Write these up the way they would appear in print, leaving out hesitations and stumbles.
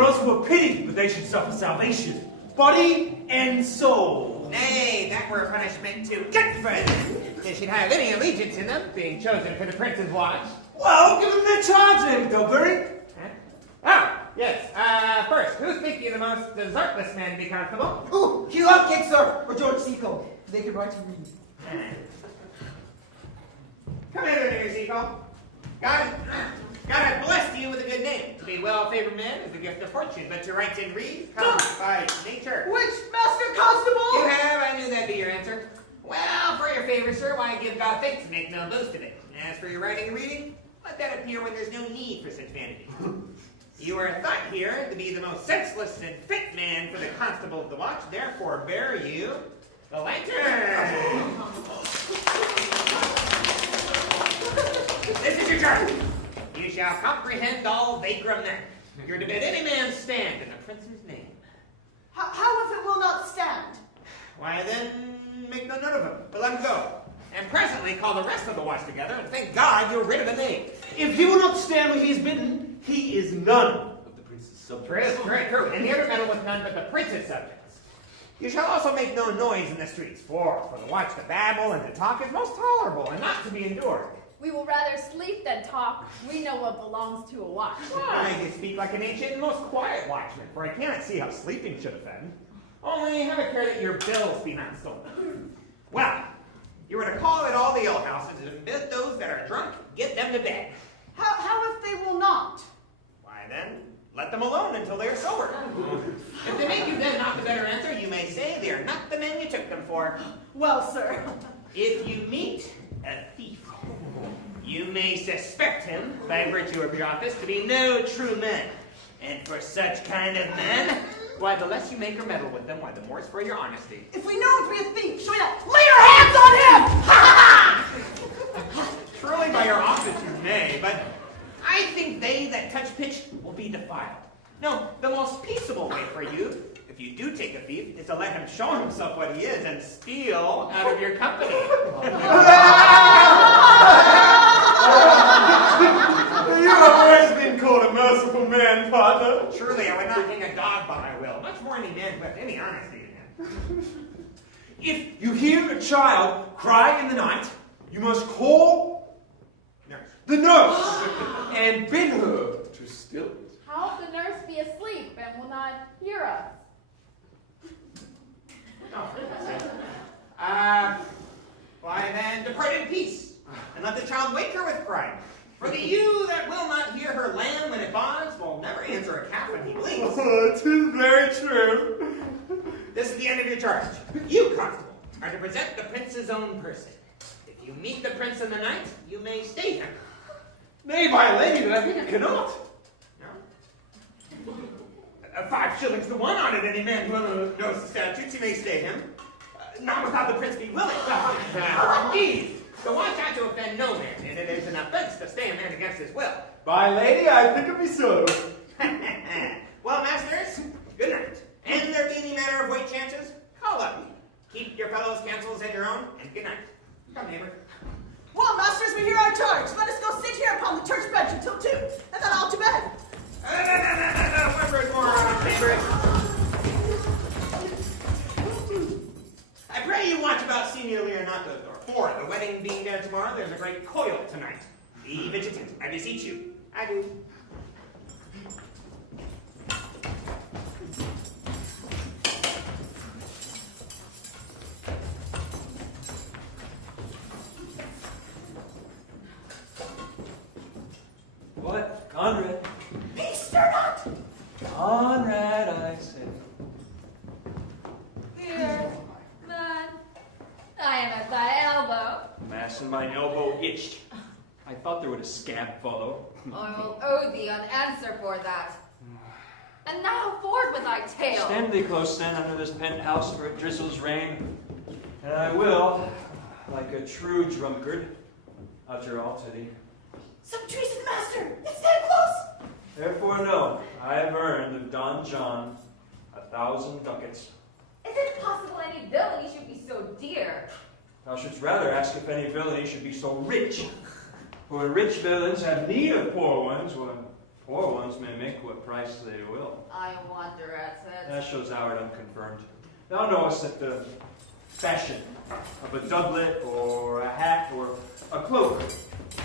are those who are pitied, but they should suffer salvation, body and soul. Nay, that were a punishment to get for them. They should have any allegiance in them, being chosen for the prince's watch. Well, give them their charge then, Bilberry. Oh, yes. First, who's thinking the most desertless man to be constable? Ooh, Hugh Hopkins, sir, or George Seacole. They can write and read. Come hither, dear Seacole. God hath blessed you with a good name. To be a well-favored man is the gift of fortune, but to write and read comes by nature. Which, Master Constable? You have, I knew that'd be your answer. Well, for your favor, sir, why give God thanks and make no boast of it. And as for your writing and reading, let that appear when there's no need for such vanity. You are thought here to be the most senseless and fit man for the constable of the watch, therefore bear you the lantern. This is your charge. You shall comprehend all vacrum there. You're to bid any man stand in the prince's name. How if it will not stand? Why then, make no note of him, but let him go. And presently call the rest of the watch together, and thank God you're rid of a knave. If he will not stand where he is bidden, he is none of the prince's subjects. True. And never meddle with none but the prince's subjects. You shall also make no noise in the streets, for the watch to babble and to talk is most tolerable, and not to be endured. We will rather sleep than talk. We know what belongs to a watch. Why, you speak like an ancient and most quiet watchman, for I cannot see how sleeping should offend. Only have a care that your bills be not stolen. Well, you were to call at all the alehouses and bid those that are drunk, get them to bed. How if they will not? Why then, let them alone until they are sober. If they make you then not the better answer, you may say they are not the men you took them for. Well, sir. If you meet a thief, you may suspect him, by virtue of your office, to be no true man. And for such kind of men, why, the less you make or meddle with them, why, the more is for your honesty. If we know him to be a thief, should we not lay our hands on him? Ha ha! Truly by your office you may, but I think they that touch pitch will be defiled. No, the most peaceable way for you, if you do take a thief, is to let him show himself what he is and steal out of your company. You have always been called a merciful man, partner. Truly, I would not hang a dog by my will, much more any man who hath any honesty in him. If you hear a child cry in the night, you must call the nurse and bid her to still it. How if the nurse be asleep and will not hear us? Why then, depart in peace, and let the child wake her with crying. For the ewe that will not hear her lamb when it bonds will never answer a calf when he blinks. Oh, 'tis very true. This is the end of your charge. You, constable, are to present the prince's own person. If you meet the prince in the night, you may stay him. Nay, my lady, but I think I cannot. No? 5 shillings to 1 on it, any man who knows the statutes, you may stay him. Not without the prince be willing. Indeed, the watch ought to offend no man, and it is an offense to stay a man against his will. My lady, I think it be so. Well, masters, good night. And there be any matter of weight chances, call up me. Keep your fellows' counsels at your own, and good night. Come, neighbor. Well, masters, we hear our charge. Let us go sit here upon the church bench until 2, and then all to bed. No, one word more, neighbor. I pray you watch about Signor Leonato's door. For the wedding being there tomorrow, there's a great coil tonight. Be vigilant, I beseech you. Adieu. What? Conrad? Be stir not! Conrad, I say. Here, man. I am at thy elbow. Mass and mine elbow itched. I thought there would a scamp follow. I will owe thee an answer for that. And now forward with thy tale. Stand thee close then under this penthouse for it drizzles rain. And I will, like a true drunkard, utter all to thee. Some treason, master! Yet stand close! Therefore know, I have earned of Don John 1,000 ducats. Is it possible any villainy should be so dear? Thou shouldst rather ask if any villainy should be so rich. For rich villains have need of poor ones, when Poor ones may make what price they will. I wonder at it. That shows Howard unconfirmed. Thou knowest that the fashion of a doublet or a hat or a cloak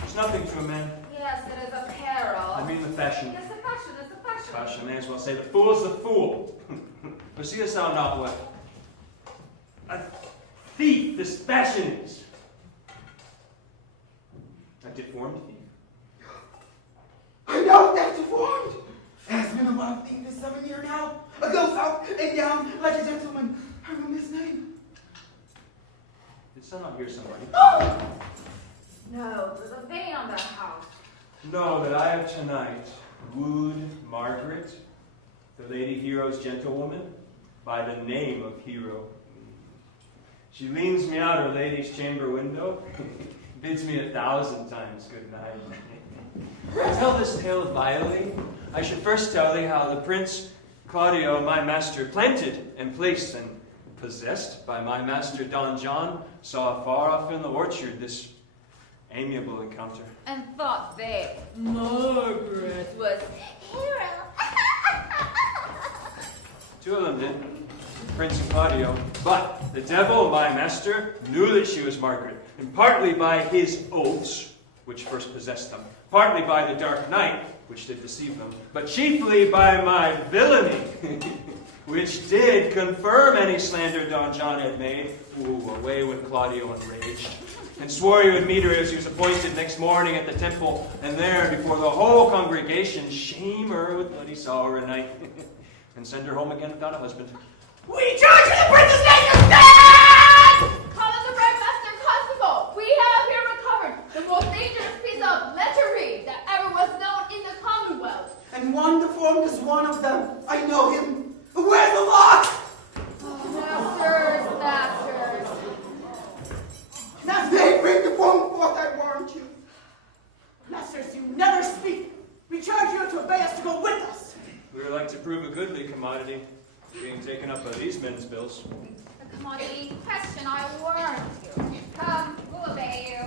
is nothing to a man. Yes, it is apparel. I mean the fashion. Yes, the fashion is the fashion. Fashion, may as well say the fool is the fool. But seest thou not what a thief this fashion is? A deformed thief. I know that's deformed. Has been a wild thief for 7 years now. A goes out and down like a gentleman. I remember his name. Didst thou not hear somebody? No, there's a vein on that house. Know that I have tonight wooed Margaret, the Lady Hero's gentlewoman, by the name of Hero. She leans me out her lady's chamber window, bids me 1,000 times good night. To tell this tale vilely, I should first tell thee how the Prince Claudio, my master, planted and placed and possessed by my master Don John, saw far off in the orchard this amiable encounter. And thought they, Margaret, was hero. Two of them did, Prince and Claudio. But the devil, my master, knew that she was Margaret, and partly by his oaths, which first possessed them, partly by the dark night, which did deceive them, but chiefly by my villainy, which did confirm any slander Don John had made. Ooh, away with Claudio enraged, and swore he would meet her as he was appointed next morning at the temple, and there, before the whole congregation, shame her with what he saw her at night, and send her home again without a husband. We charge you the princess name to stand! Call in the Red Master Constable. We have here recovered the most dangerous piece of lechery that ever was known in the Commonwealth. And one deformed is one of them. I know him. Where's the lock? Masters, masters. Now they bring the form forth, I warrant you. Masters, you never speak. We charge you to obey us to go with us. We would like to prove a goodly commodity, being taken up by these men's bills. The commodity in question, I warn you. Come, we'll obey you.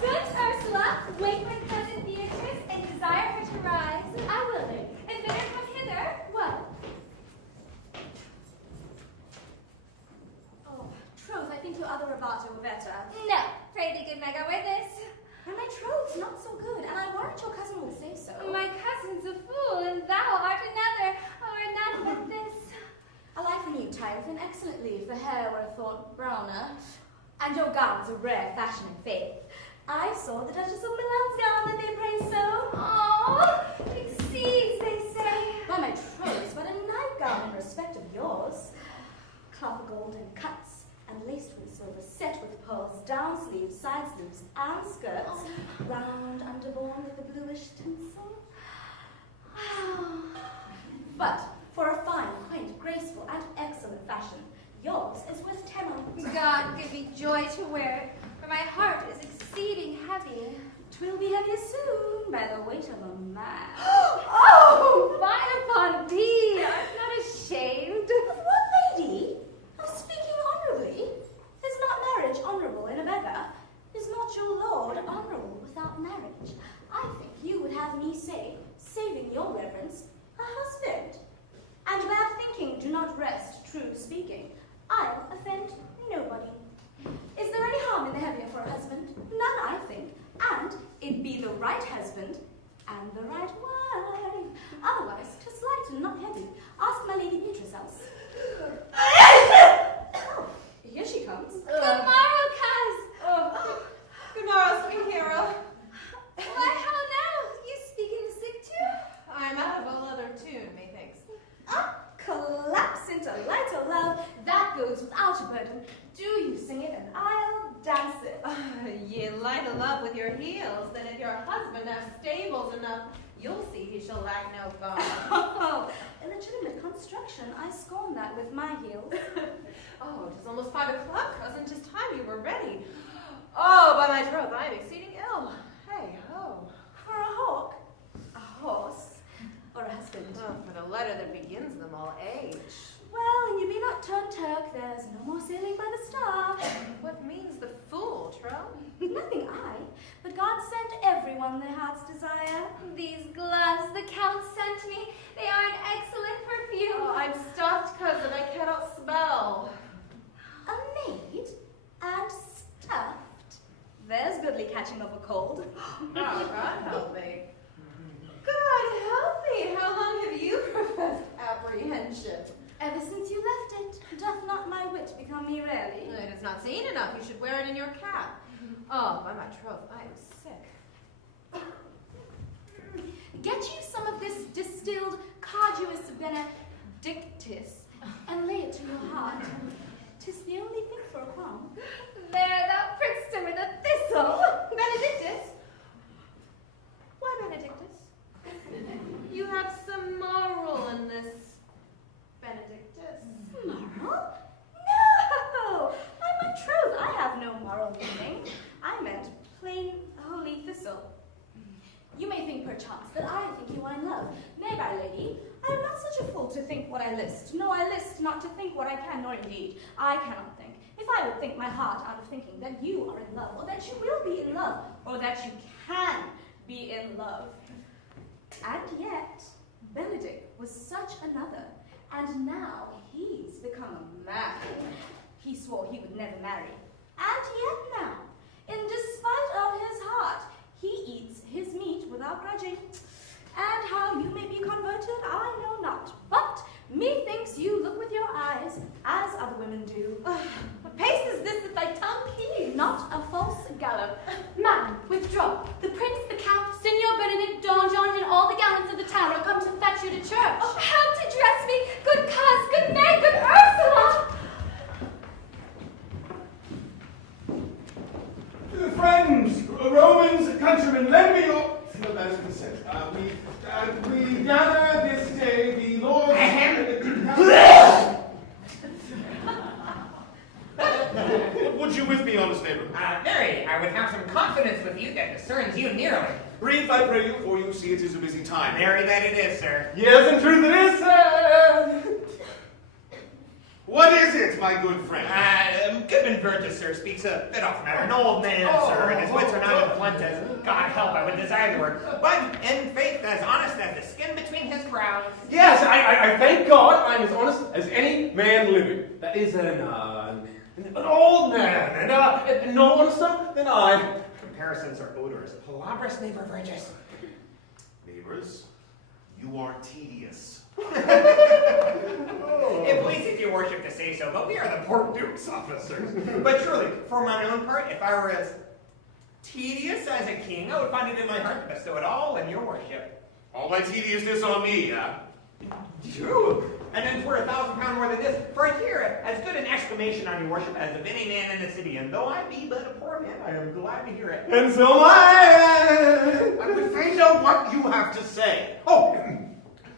Good Ursula, wake my cousin Beatrice and desire her to rise. I will. And bid her come hither. What? Oh, troth, I think your other rabato were better. No, pray be good my go with this. And my troth's not so good, and I warrant your cousin will say so. My cousin's a fool, and thou art another, or none but this. I like the new tie with an excellent leaf, the hair were thought browner, and your gown's a rare fashion in faith. I saw the Duchess of Milan's gown that they praise so. Oh, exceeds, they say. By my troth, but a nightgown in respect of yours. Cloth of gold and cuts, and laced with silver, set with pearls, down sleeves, side sleeves, and skirts, round underborn with a bluish tinsel. But for a fine, quaint, graceful, and excellent fashion, yours is worth 10 ounces. God give me joy to wear it, for my heart is exceeding heavy. 'Twill be heavier soon by the weight of a man. Oh, fine upon thee! Art not ashamed? Of what, lady? Of speaking honorably? Is not marriage honorable in a beggar? Is not your lord honorable without marriage? I think you would have me say, saving your reverence, a husband. And bad thinking do not rest true speaking. I'll offend nobody. Is there any harm in the heavier for a husband? None, I think. And it be the right husband and the right wife. Otherwise, 'tis light and not heavy. Ask my lady Beatrice else. Oh, here she comes. Good morrow, coz. Good morrow, sweet hero. Why, how now? You speaking the sick too? I'm out of all other tune, methinks. Collapse into lighter love. That goes without a burden. Do you sing it and I'll dance it. Ye light a love with your heels, then if your husband have stables enough, you'll see he shall lack no guard. Oh, illegitimate construction. I scorn that with my heels. Oh, 'tis almost 5 o'clock, cousin. 'Tis time you were ready. Oh, by my troth, I am exceeding ill. Hey, ho. For a hawk, a horse, or a husband. Oh, for the letter that begins them all age. Well, and you be not turned Turk, there's no more sailing by the star. What means the fool, Tro? Nothing I, but God sent everyone their heart's desire. These gloves the Count sent me, they are an excellent perfume. Oh, I'm stuffed, cousin. I cannot smell. A maid and stuffed. There's goodly catching of a cold. Oh, God help me. God help me. How long have you professed apprehension? Ever since you left it, doth not my wit become me rarely? It is not seen enough. You should wear it in your cap. Oh, by my troth, I am sick. Get you some of this distilled Carduus Benedictus, and lay it to your heart. 'Tis the only thing for a crown. There thou prick'st him with a thistle. Benedictus. Why, Benedictus? You have some moral in this, Benedictus. Moral? No! By my troth, I have no moral meaning. I meant plain holy thistle. You may think perchance that I think you are in love. Nay, my lady, I am not such a fool to think what I list. No, I list not to think what I can, nor indeed I cannot think. If I would think my heart out of thinking that you are in love, or that you will be in love, or that you can be in love. And yet, Benedict was such another, and now he's become a man. He swore he would never marry. And yet now, in despite of his heart, he eats his meat without grudging. And how you may be converted, I know not. But methinks you look with your eyes, as other women do. What pace is this that thy tongue keeps? Not a false gallop. Man, withdraw. The prince, the count, Signor Benedict, Don John, and all the gallants of the town are come to fetch you to church. Oh, how to dress me! Good cause, good May, good Ursula! Friends, Romans, countrymen, lend me your... No, that is consent. We gather this day the Lord's... What would you with me, honest neighbor? Very. I would have some confidence with you that discerns you nearly. Brief, I pray you, for you see it is a busy time. Very that it is, sir. Yes, in truth it is, sir. What is it, my good friend? Goodman Burgess, sir, speaks a bit off matter. An old man, sir, and his wits are not in blunt as God help, I would desire the word. But in faith, as honest as the skin between his brows. Yes, I thank God I'm as honest as any man living. That is an old man, and no honester than I. Comparisons are odorous. Palabrous, neighbor Burgess. Neighbors, you are tedious. It pleases your worship to say so, but we are the poor Duke's officers. But truly, for my own part, if I were as tedious as a king, I would find it in my heart to bestow it all in your worship. All my tediousness on me, huh? True. And then for £1,000 more than this, for I hear as good an exclamation on your worship as of any man in the city. And though I be but a poor man, I am glad to hear it. And so am I would fain know what you have to say. Oh,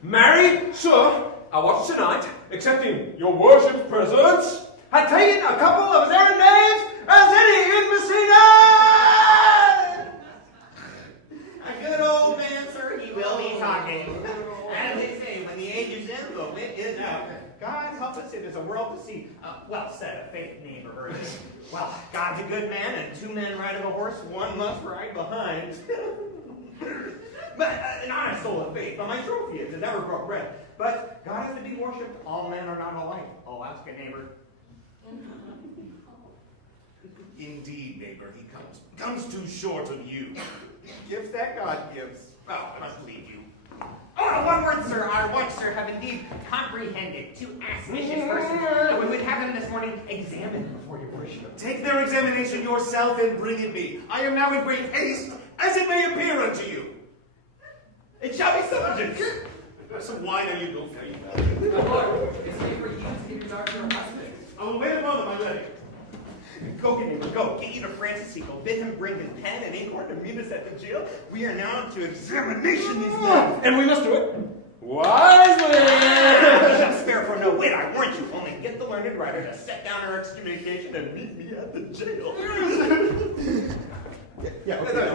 marry, sir, I watched tonight, accepting your worship's presence, had taken a couple of as errant knaves as any in Messina! A good old man, sir, he will be talking. As they say, when the age is in, the wit is out. God help us, it is a world to see. Well said, a faith neighbor Burgess. Well, God's a good man, and two men ride of a horse, one must ride behind. But an honest soul of faith, but my trophy is, it never broke bread. But God is to be worshipped, all men are not alike. I'll ask a neighbor. Indeed, neighbor, he comes too short of you. Gifts that God gives. Well, I must leave you. Oh, one word, sir. Our watch, sir, have indeed comprehended two aspicious persons. And we would have them this morning examined before your worship. Take their examination yourself and bring it me. I am now in great haste, as it may appear unto you. It shall be so. Have some wine or you go free. Lord, it's made for you to give your daughter her husband. I will wait upon them, my lady. Go, get neighbor, go. Get you to Francis Seagull. Bid him bring his pen and inkhorn to meet us at the jail. We are now to examination these men. And we must do it wisely! We shall spare for no wit, I warrant you. Only get the learned writer to set down our excommunication and meet me at the jail. Yeah, okay.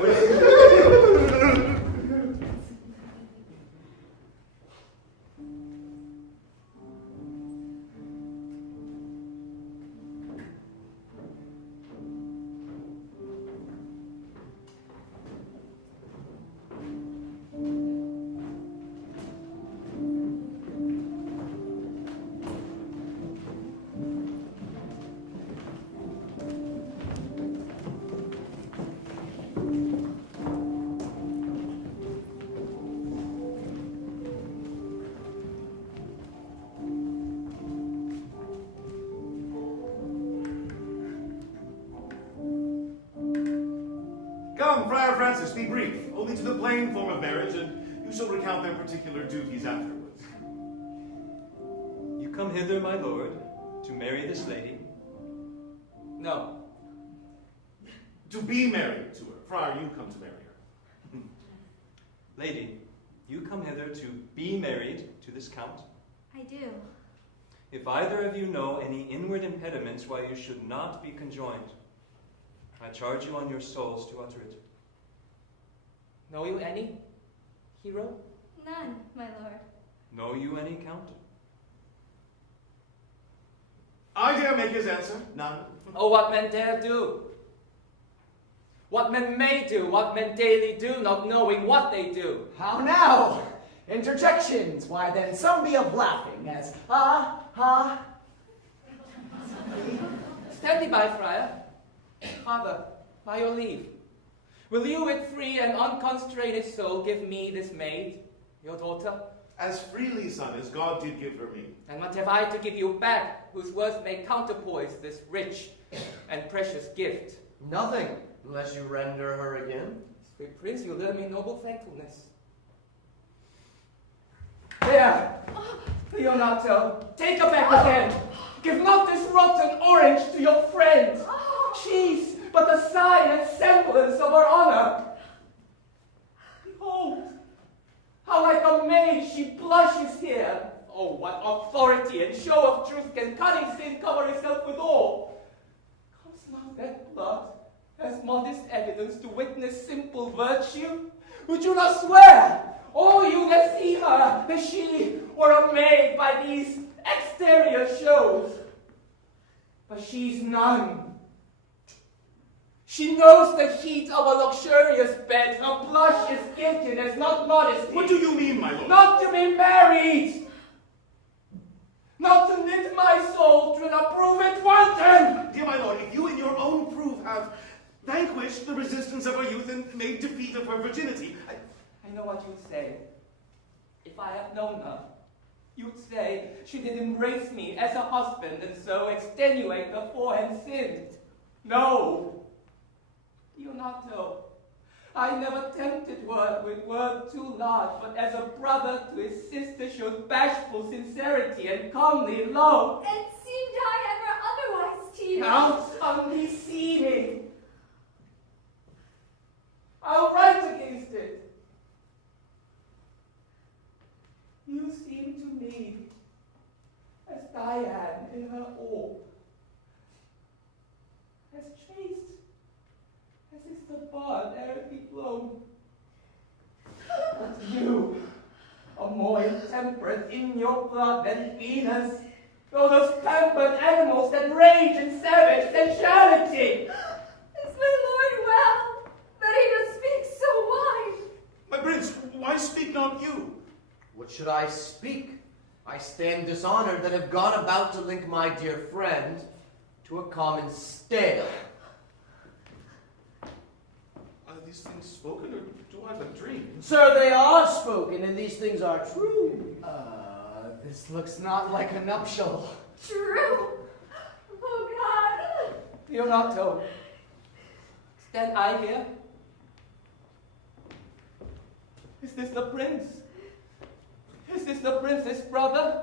Francis, be brief, only to the plain form of marriage, and you shall recount their particular duties afterwards. You come hither, my lord, to marry this lady? No. To be married to her. Friar, you come to marry her. Lady, you come hither to be married to this count? I do. If either of you know any inward impediments why you should not be conjoined, I charge you on your souls to utter it. Know you any, hero? None, my lord. Know you any, count? I dare make his answer. None. Oh, what men dare do. What men may do, what men daily do, not knowing what they do. How now? Interjections. Why then some be of laughing as ha. Stand thee by, friar. Father, by your leave, will you with free and unconstrained soul give me this maid, your daughter? As freely, son, as God did give her me. And what have I to give you back, whose worth may counterpoise this rich and precious gift? Nothing, unless you render her again. Sweet prince, you learn me noble thankfulness. There, Leonato, take her back again. Give not this rotten orange to your friend. She's but the sign and semblance of her honor. Behold, how like a maid she blushes here. Oh, what authority and show of truth can cunning sin cover itself withal? Comes not that blood as modest evidence to witness simple virtue? Would you not swear, all you that see her, that she were a maid by these exterior shows? But she's none. She knows the heat of a luxurious bed. Her blush is guiltiness, not modesty. What do you mean, my lord? Not to be married. Not to knit my soul to an approved wanton. Dear my lord, if you in your own proof have vanquished the resistance of her youth and made defeat of her virginity, I know what you'd say. If I have known her, you'd say she did embrace me as a husband and so extenuate the forehand sinned. No. Leonato, I never tempted her with word too large, but as a brother to his sister showed bashful sincerity and comely love. And seemed I ever otherwise to you? How undeceiving! I'll write against it. You seem to me as Diane in her orb, as chaste as is the bud ere it be blown. But you are more intemperate in your blood than Venus, or those pampered animals that rage in savage sensuality. Is my lord well, that he does speak so wide? my prince, why speak not you? What should I speak? I stand dishonored that have gone about to link my dear friend to a common stale. Are these things spoken, or do I but dream? Sir, they are spoken, and these things are true. This looks not like a nuptial. True. Oh God. Leonato, stand I here? Is this the prince? Is this the princess, brother?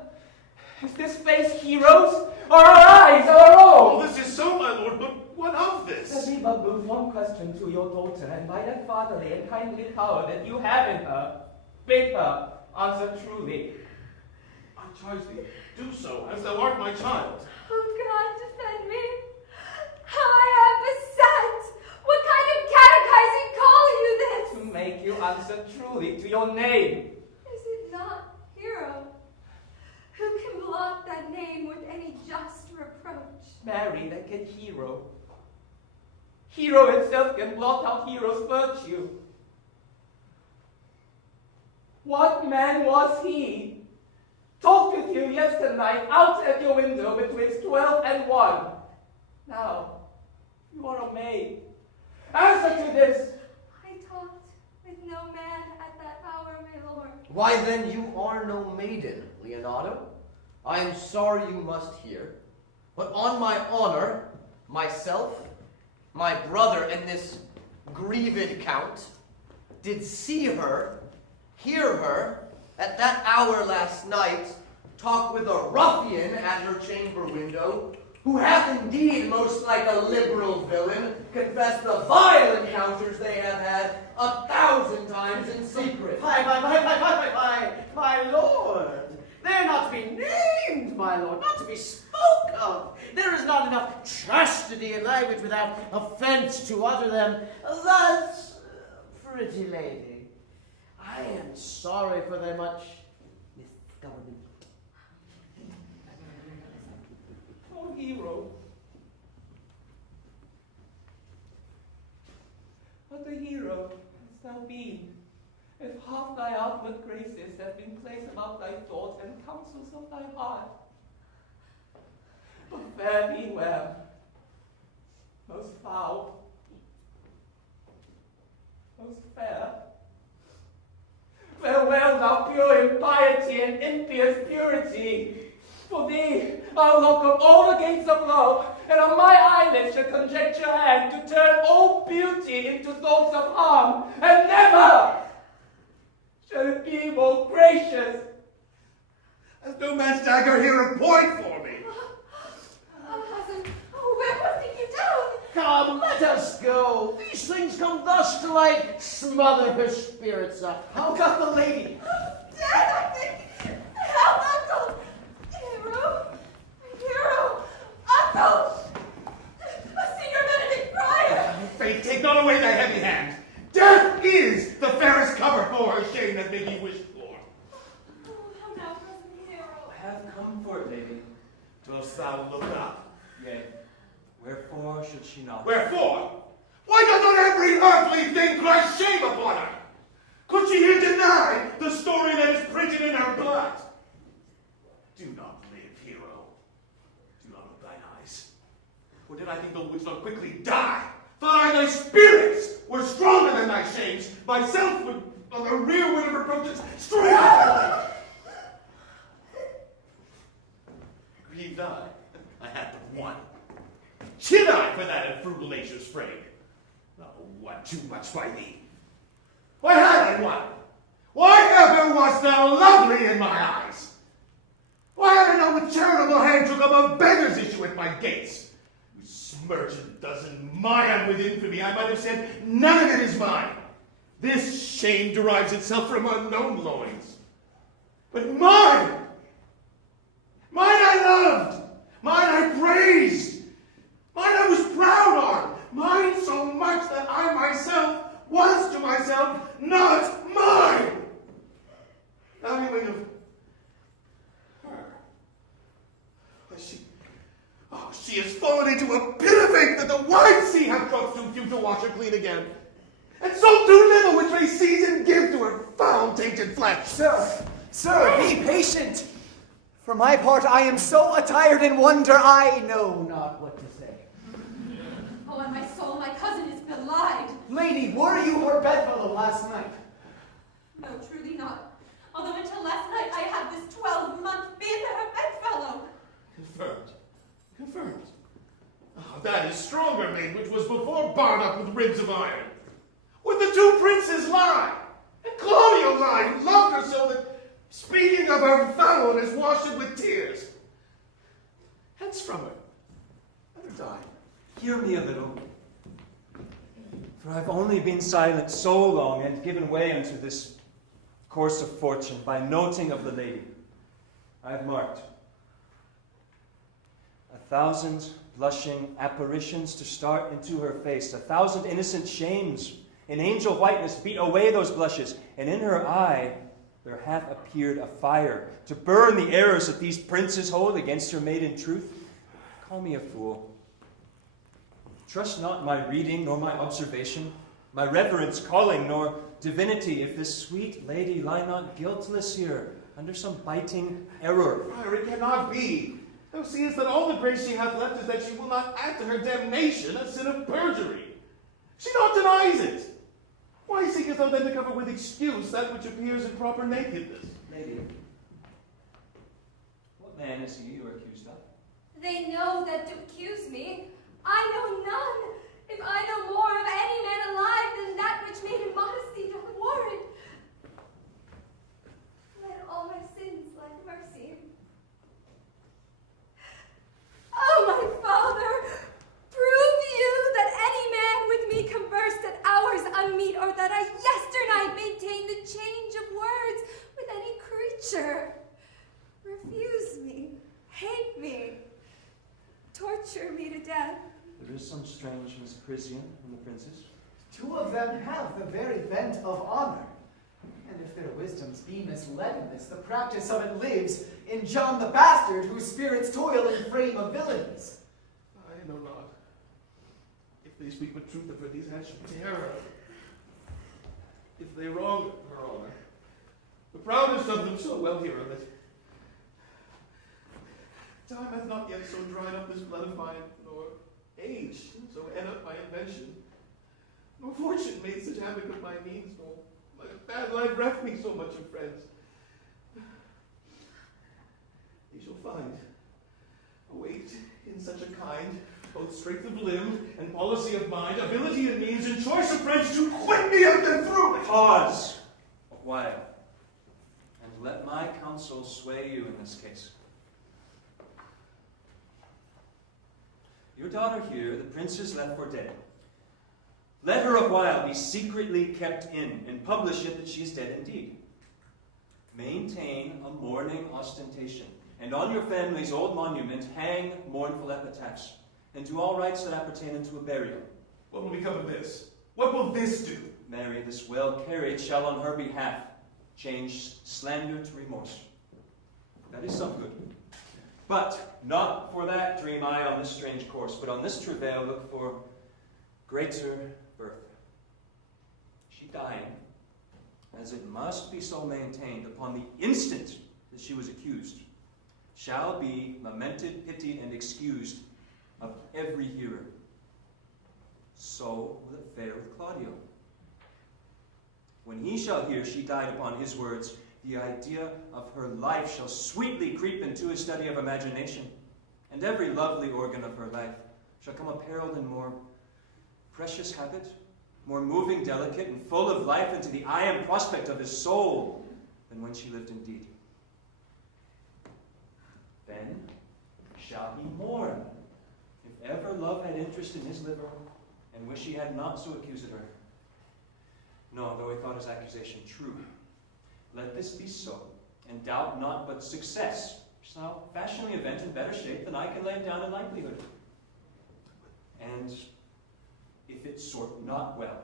Is this face heroes, or our eyes our Oh, own? this is so, my lord, but what of this? Let me but move one question to your daughter, and by that fatherly and kindly power that you have in her, bid her answer truly. I charge thee, do so, as thou art my child. Oh God, defend me. How I am beset. What kind of catechizing call you this? To make you answer truly to your name. Is it not hero? Who can blot that name with any just reproach? Marry that can hero. Hero itself can blot out hero's virtue. What man was he? Talked with you yesternight out at your window betwixt 12 and 1. Now, you are a maid. Answer to this. I talked with no man at that hour, my lord. Why then you are no maiden, Leonardo. I am sorry you must hear, but on my honor, myself, my brother, and this grieved count, did see her, hear her, at that hour last night, talk with a ruffian at her chamber window, who hath indeed, most like a liberal villain, confessed the vile encounters they have had 1,000 times in secret. My lord! They're not to be named, my lord, not to be spoke of. There is not enough chastity in language without offense to utter them. Thus, pretty lady, I am sorry for their much misgovernment. Oh, hero. What a hero hast thou been, if half thy outward graces have been placed about thy thoughts and counsels of thy heart. But fare thee well, most foul, most fair. Farewell, thou pure impiety and impious purity. For thee, I'll lock up all the gates of love, and on my eyelids shall conjecture hand to turn all beauty into thoughts of harm, and never shall it be more gracious. Has no man's dagger here a point for me? Cousin, where was he you down? Come, let us go. These things come thus to like smother her spirits up. How got the lady? Dead, I think. Help, Uncle. Hero, Uncle. Senior Benedict Friar. Fate, take not away thy heavy hand. Death is the fairest cover for her shame that may be wished for. How now, cousin Hero? I have come for it, lady. Dost thou look up? Yea. Wherefore should she not? Wherefore? Why doth not every earthly thing cry shame upon her? Could she here deny the story that is printed in her blood? Do not live, hero. Do not open thine eyes. Or did I think thou wouldst not quickly die? Thought I thy spirits were stronger than thy shames. Myself would, on the rearward of reproaches, straight up. Grieved I had but one. Chid I for that of frugal nature's frame? Oh, what too much by thee? Why had I one? Why ever wast thou lovely in my eyes? Why had I not with charitable hand took up a beggar's issue at my gates? Who smirch a dozen mire with infamy, I might have said, none of it is mine. This shame derives itself from unknown loins. But mine! Mine I loved! Mine I praised! Mine I was proud on! Mine so much that I myself was to myself not mine! Valuing of her. She has fallen into a pit of ink that the wide sea hath dropped too few to wash her clean again. And so too little which may seize and give to her foul tainted flesh. Sir, be patient. For my part, I am so attired in wonder, I know not what to say. Oh, on my soul, my cousin is belied. Lady, were you her bedfellow last night? No, truly not. Although until last night I had this 12-month been her bedfellow. Confirmed. Oh, that is stronger maid, which was before barred up with ribs of iron. Would the two princes lie? And Claudio lie, who loved her so that, speaking of her foulness, washed it with tears. Hence from her. Let her die. Hear me a little. For I've only been silent so long and given way unto this course of fortune by noting of the lady. I have marked 1,000 blushing apparitions to start into her face, 1,000 innocent shames in angel whiteness beat away those blushes, and in her eye there hath appeared a fire to burn the errors that these princes hold against her maiden truth. Call me a fool. Trust not my reading nor my observation, my reverence calling nor divinity, if this sweet lady lie not guiltless here under some biting error. Friar, it cannot be. Thou seest that all the grace she hath left is that she will not add to her damnation a sin of perjury. She not denies it. Why seekest thou then to cover with excuse that which appears in proper nakedness? Lady, what man is he you are accused of? They know that to accuse me. I know none. If I know more of any man alive than that which made him modesty doth warrant, let all my sins like mercy. Oh, my father, prove you that any man with me conversed at hours unmeet, or that I yesternight maintained the change of words with any creature. Refuse me, hate me, torture me to death. There is some strange misprision in the princes. Two of them have the very bent of honor. And if their wisdoms be misled in this, the practice of it lives in John the Bastard, whose spirits toil in frame of villains. I know not. If they speak with truth of her, these hands should tear her. If they wrong her honor, the proudest of them shall well hear of it. Time hath not yet so dried up this blood of mine, nor age so ate up my invention, nor fortune made such havoc of my means, nor my bad life reft me so much of friends. Ye shall find, await in such a kind, both strength of limb and policy of mind, ability and means, and choice of friends to quit me and then through it. Pause a while, and let my counsel sway you in this case. Your daughter here, the princess left for dead. Let her a while be secretly kept in, and publish it that she is dead indeed. Maintain a mourning ostentation, and on your family's old monument hang mournful epitaphs, and do all rites that appertain unto a burial. What will become of this? What will this do? Mary, this well carried, shall on her behalf change slander to remorse. That is some good. But not for that dream I on this strange course, but on this travail look for greater birth. She dying, as it must be so maintained upon the instant that she was accused, shall be lamented, pitied, and excused of every hearer. So will it fare with Claudio. When he shall hear she died upon his words, the idea of her life shall sweetly creep into his study of imagination, and every lovely organ of her life shall come apparelled in more precious habit, more moving, delicate, and full of life into the eye and prospect of his soul than when she lived indeed. Then shall he mourn, if ever love had interest in his liver, and wish he had not so accused her. No, though he thought his accusation true. Let this be so, and doubt not but success shall fashion the event in better shape than I can lay it down in likelihood. And if it sort not well,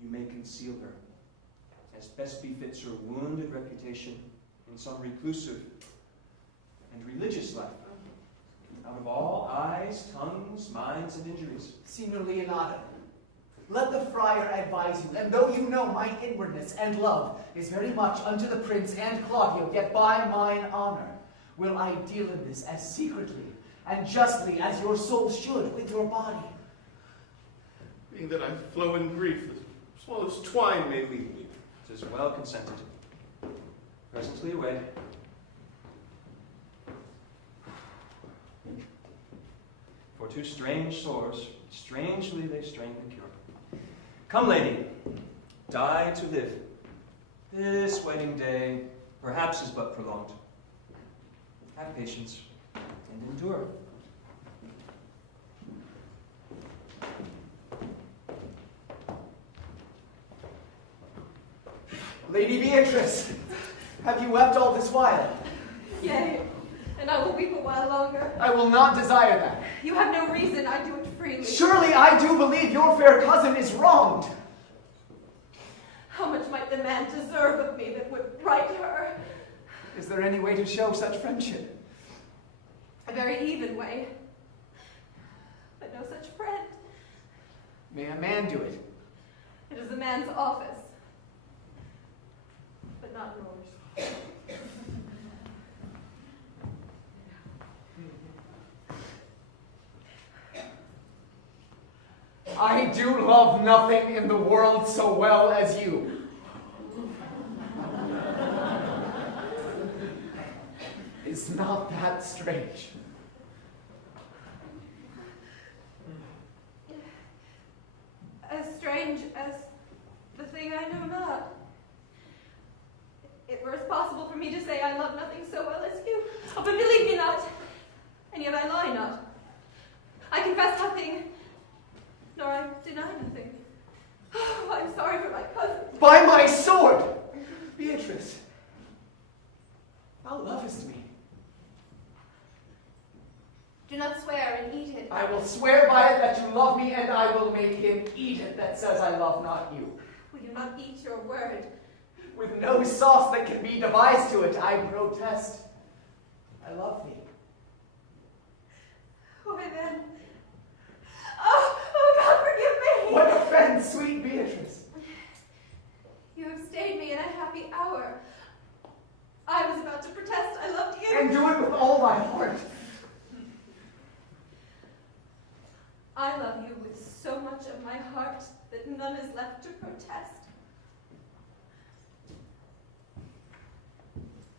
you may conceal her, as best befits her wounded reputation, in some reclusive and religious life, out of all eyes, tongues, minds, and injuries. Signor Leonardo, let the friar advise you, and though you know my inwardness and love is very much unto the prince and Claudio, yet by mine honor will I deal in this as secretly and justly as your soul should with your body. Being that I flow in grief, as small as twine may leave me. 'Tis well consented. Presently away. For two strange sores, strangely they strain the cure. Come, lady, die to live. This wedding day perhaps is but prolonged. Have patience and endure. Lady Beatrice, have you wept all this while? Yea, and I will weep a while longer. I will not desire that. You have no reason, I do it freely. Surely I do believe your fair cousin is wronged. How much might the man deserve of me that would right her? Is there any way to show such friendship? A very even way, but no such friend. May a man do it? It is a man's office, but not yours. I do love nothing in the world so well as you. Is not that strange? how love is to me. Do not swear and eat it. I will swear by it that you love me, and I will make him eat it that says I love not you. Will you not eat your word? With no sauce that can be devised to it, I protest. I love thee. Why then? Oh, God, forgive me! What offense, sweet Beatrice? You have stayed me in a happy hour. I was about to protest I loved you. And do it with all my heart. I love you with so much of my heart that none is left to protest.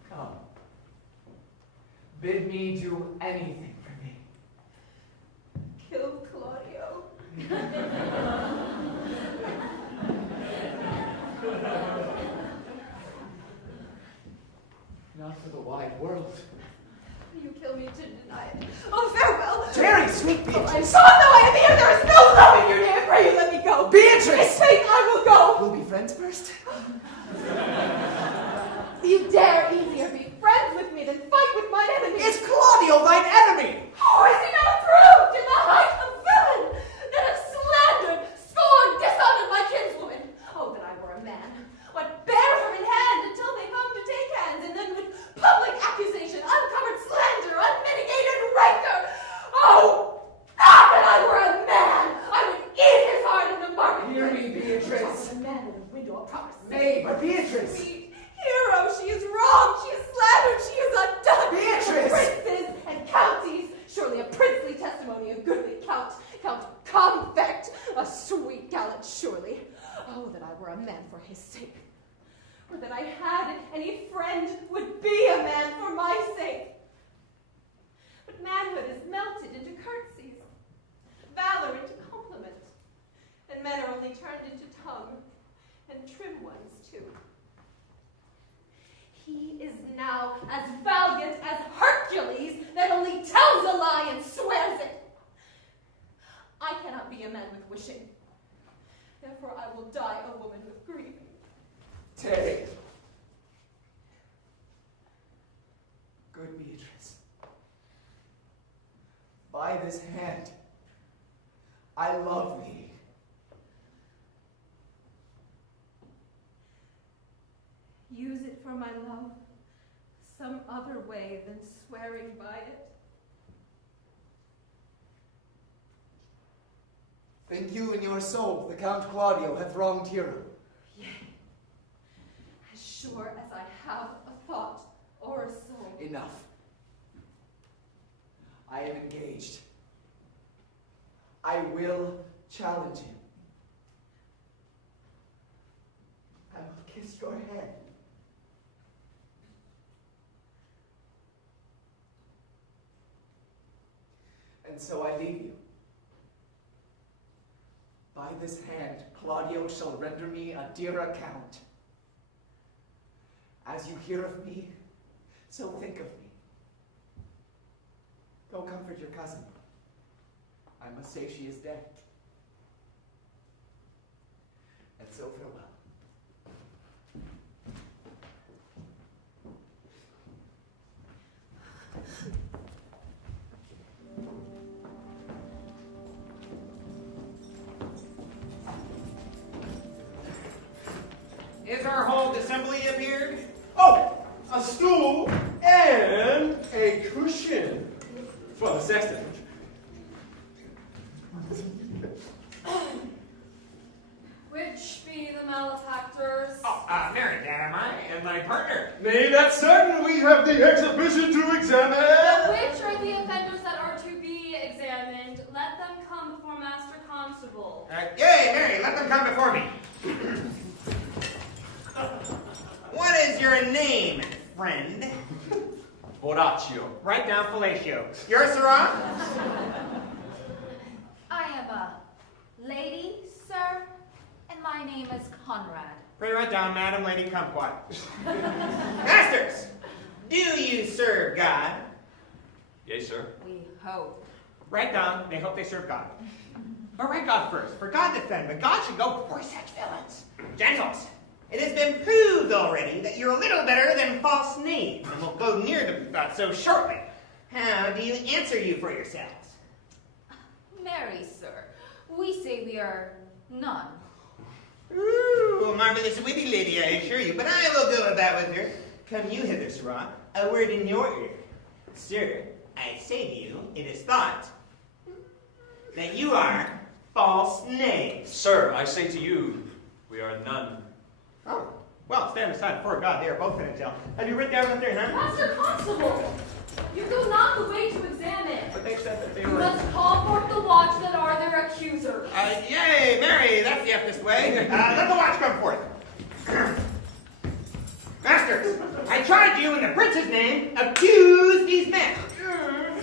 Come. Bid me do anything for me. Kill Claudio. Not for the wide world. You kill me to deny it. Oh, farewell! Terry, sweet Beatrice! I'm so annoyed at the end. There is no love in your name. I pray you let me go. Beatrice! I think I will go. We'll be friends first? You dare easier be friends with me than fight with mine enemy. Is Claudio thine enemy? Oh, is he not approved in the height of villain that have slandered, scorned, dishonored my kinswoman? Oh, that I were a man. Would bear her in hand until they come to take hands, and then with public accusation, uncovered slander, unmitigated rancor. Oh, that I were a man! I would eat his heart in the market. Hear me, Beatrice. A man with a window of promise. Nay, but Beatrice. Sweet hero, she is wrong, she is slandered, she is undone. Beatrice! Princes and counties, surely a princely testimony, a goodly Count Confect, a sweet gallant, surely. Oh, that I were a man for his sake. Or that I had any friend would be a man for my sake. But manhood is melted into curtsies, valor into compliment, and men are only turned into tongue, and trim ones too. He is now as valiant as Hercules that only tells a lie and swears it. I cannot be a man with wishing. Therefore I will die a woman with grieving. Terry. Good Beatrice. By this hand, I love thee. Use it for my love, some other way than swearing by it. Think you in your soul the Count Claudio hath wronged hero? Yea, as sure as I have a thought or a soul. Enough. I am engaged. I will challenge him. I will kiss your hand. And so I leave you. By this hand, Claudio shall render me a dear account. As you hear of me, so think of me. Go comfort your cousin. I must say she is dead. And so farewell. Is our whole assembly appeared? Oh, a stool and a cushion. Well, the sexton. Which be the malefactors? Oh, Mary, that am I, and my partner. Nay, that's certain. We have the exhibition to examine. Which are the offenders that are to be examined? Let them come before Master Constable. Yay, Mary, let them come before me. What is your name, friend? Horatio. Write down fellatio. Yours, Sarah? I am a lady, sir, and my name is Conrad. Pray write down, Madam Lady Kumquat. Masters, do you serve God? Yes, sir. We hope. Write down, they hope they serve God. But write God first. For God defend, but God should go before such villains. Gentles, It has been proved already that you're a little better than false names, and we'll go near to that so shortly. How do you answer you for yourselves? Marry, sir, we say we are none. Ooh, a marvelous witty lady, I assure you, but I will go about with her. Come you hither, Sirrah, a word in your ear. Sir, I say to you, it is thought that you are false names. Sir, I say to you, we are none. Oh, well, stand aside before God, they are both going to tell. Have you written down what they're, huh? Master Constable, you go not the way to examine. But they said that they You were... must call forth the watch that are their accusers. Yay, Mary, that's the eftest way. Let the watch come forth. Masters, I charge you in the prince's name, accuse these men.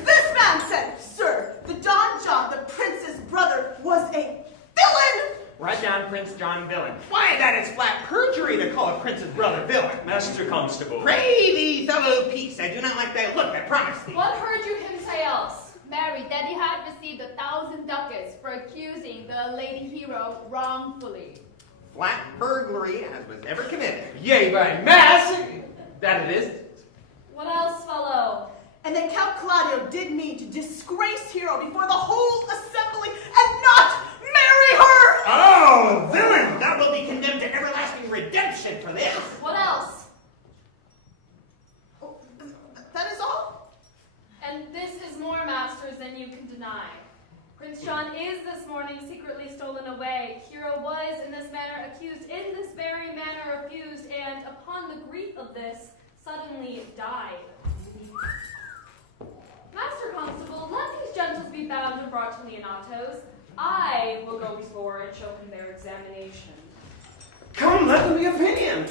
This man said, sir, the Don John, the prince's brother, was a villain! Write down Prince John Villain. Why, that is flat perjury to call a prince's brother villain. Master Constable. Pray thee, fellow peace, I do not like that look, I promise thee. What heard you him say else? Mary, that he had received 1,000 ducats for accusing the lady hero wrongfully. Flat burglary as was ever committed. Yea, by mass, that it is. What else, fellow? And that Count Claudio did mean to disgrace Hero before the whole assembly and not marry her! Oh, villain! Thou wilt be condemned to everlasting redemption for this. What else? Oh, that is all? And this is more, masters, than you can deny. Prince John is this morning secretly stolen away. Hero was in this manner accused, in this very manner accused, and upon the grief of this, suddenly died. Master Constable, let these gentles be bound and brought to Leonatos. I will go before and show him their examination. Come, let them be opinion.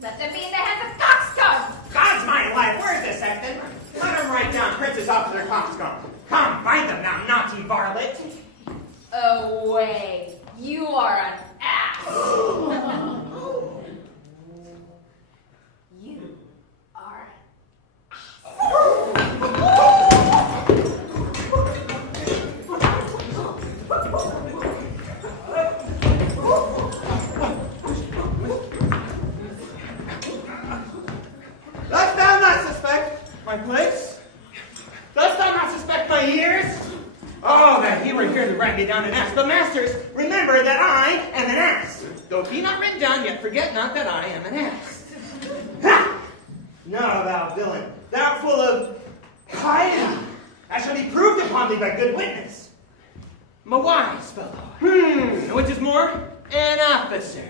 Let them be in the hands of coxcomb! God's my life, where's the sexton? Let him write down Prince's officer coxcomb. Come, find them, thou naughty varlet. Away! You are an ass! You are Dost thou not suspect my place? Dost thou not suspect my years? Oh, that he were here to write me down an ass. But masters, remember that I am an ass. Though it be not written down, yet forget not that I am an ass. Ha! No, thou villain, thou full of piety. That shall be proved upon thee by good witness. I'm a wise fellow. And which is more, an officer.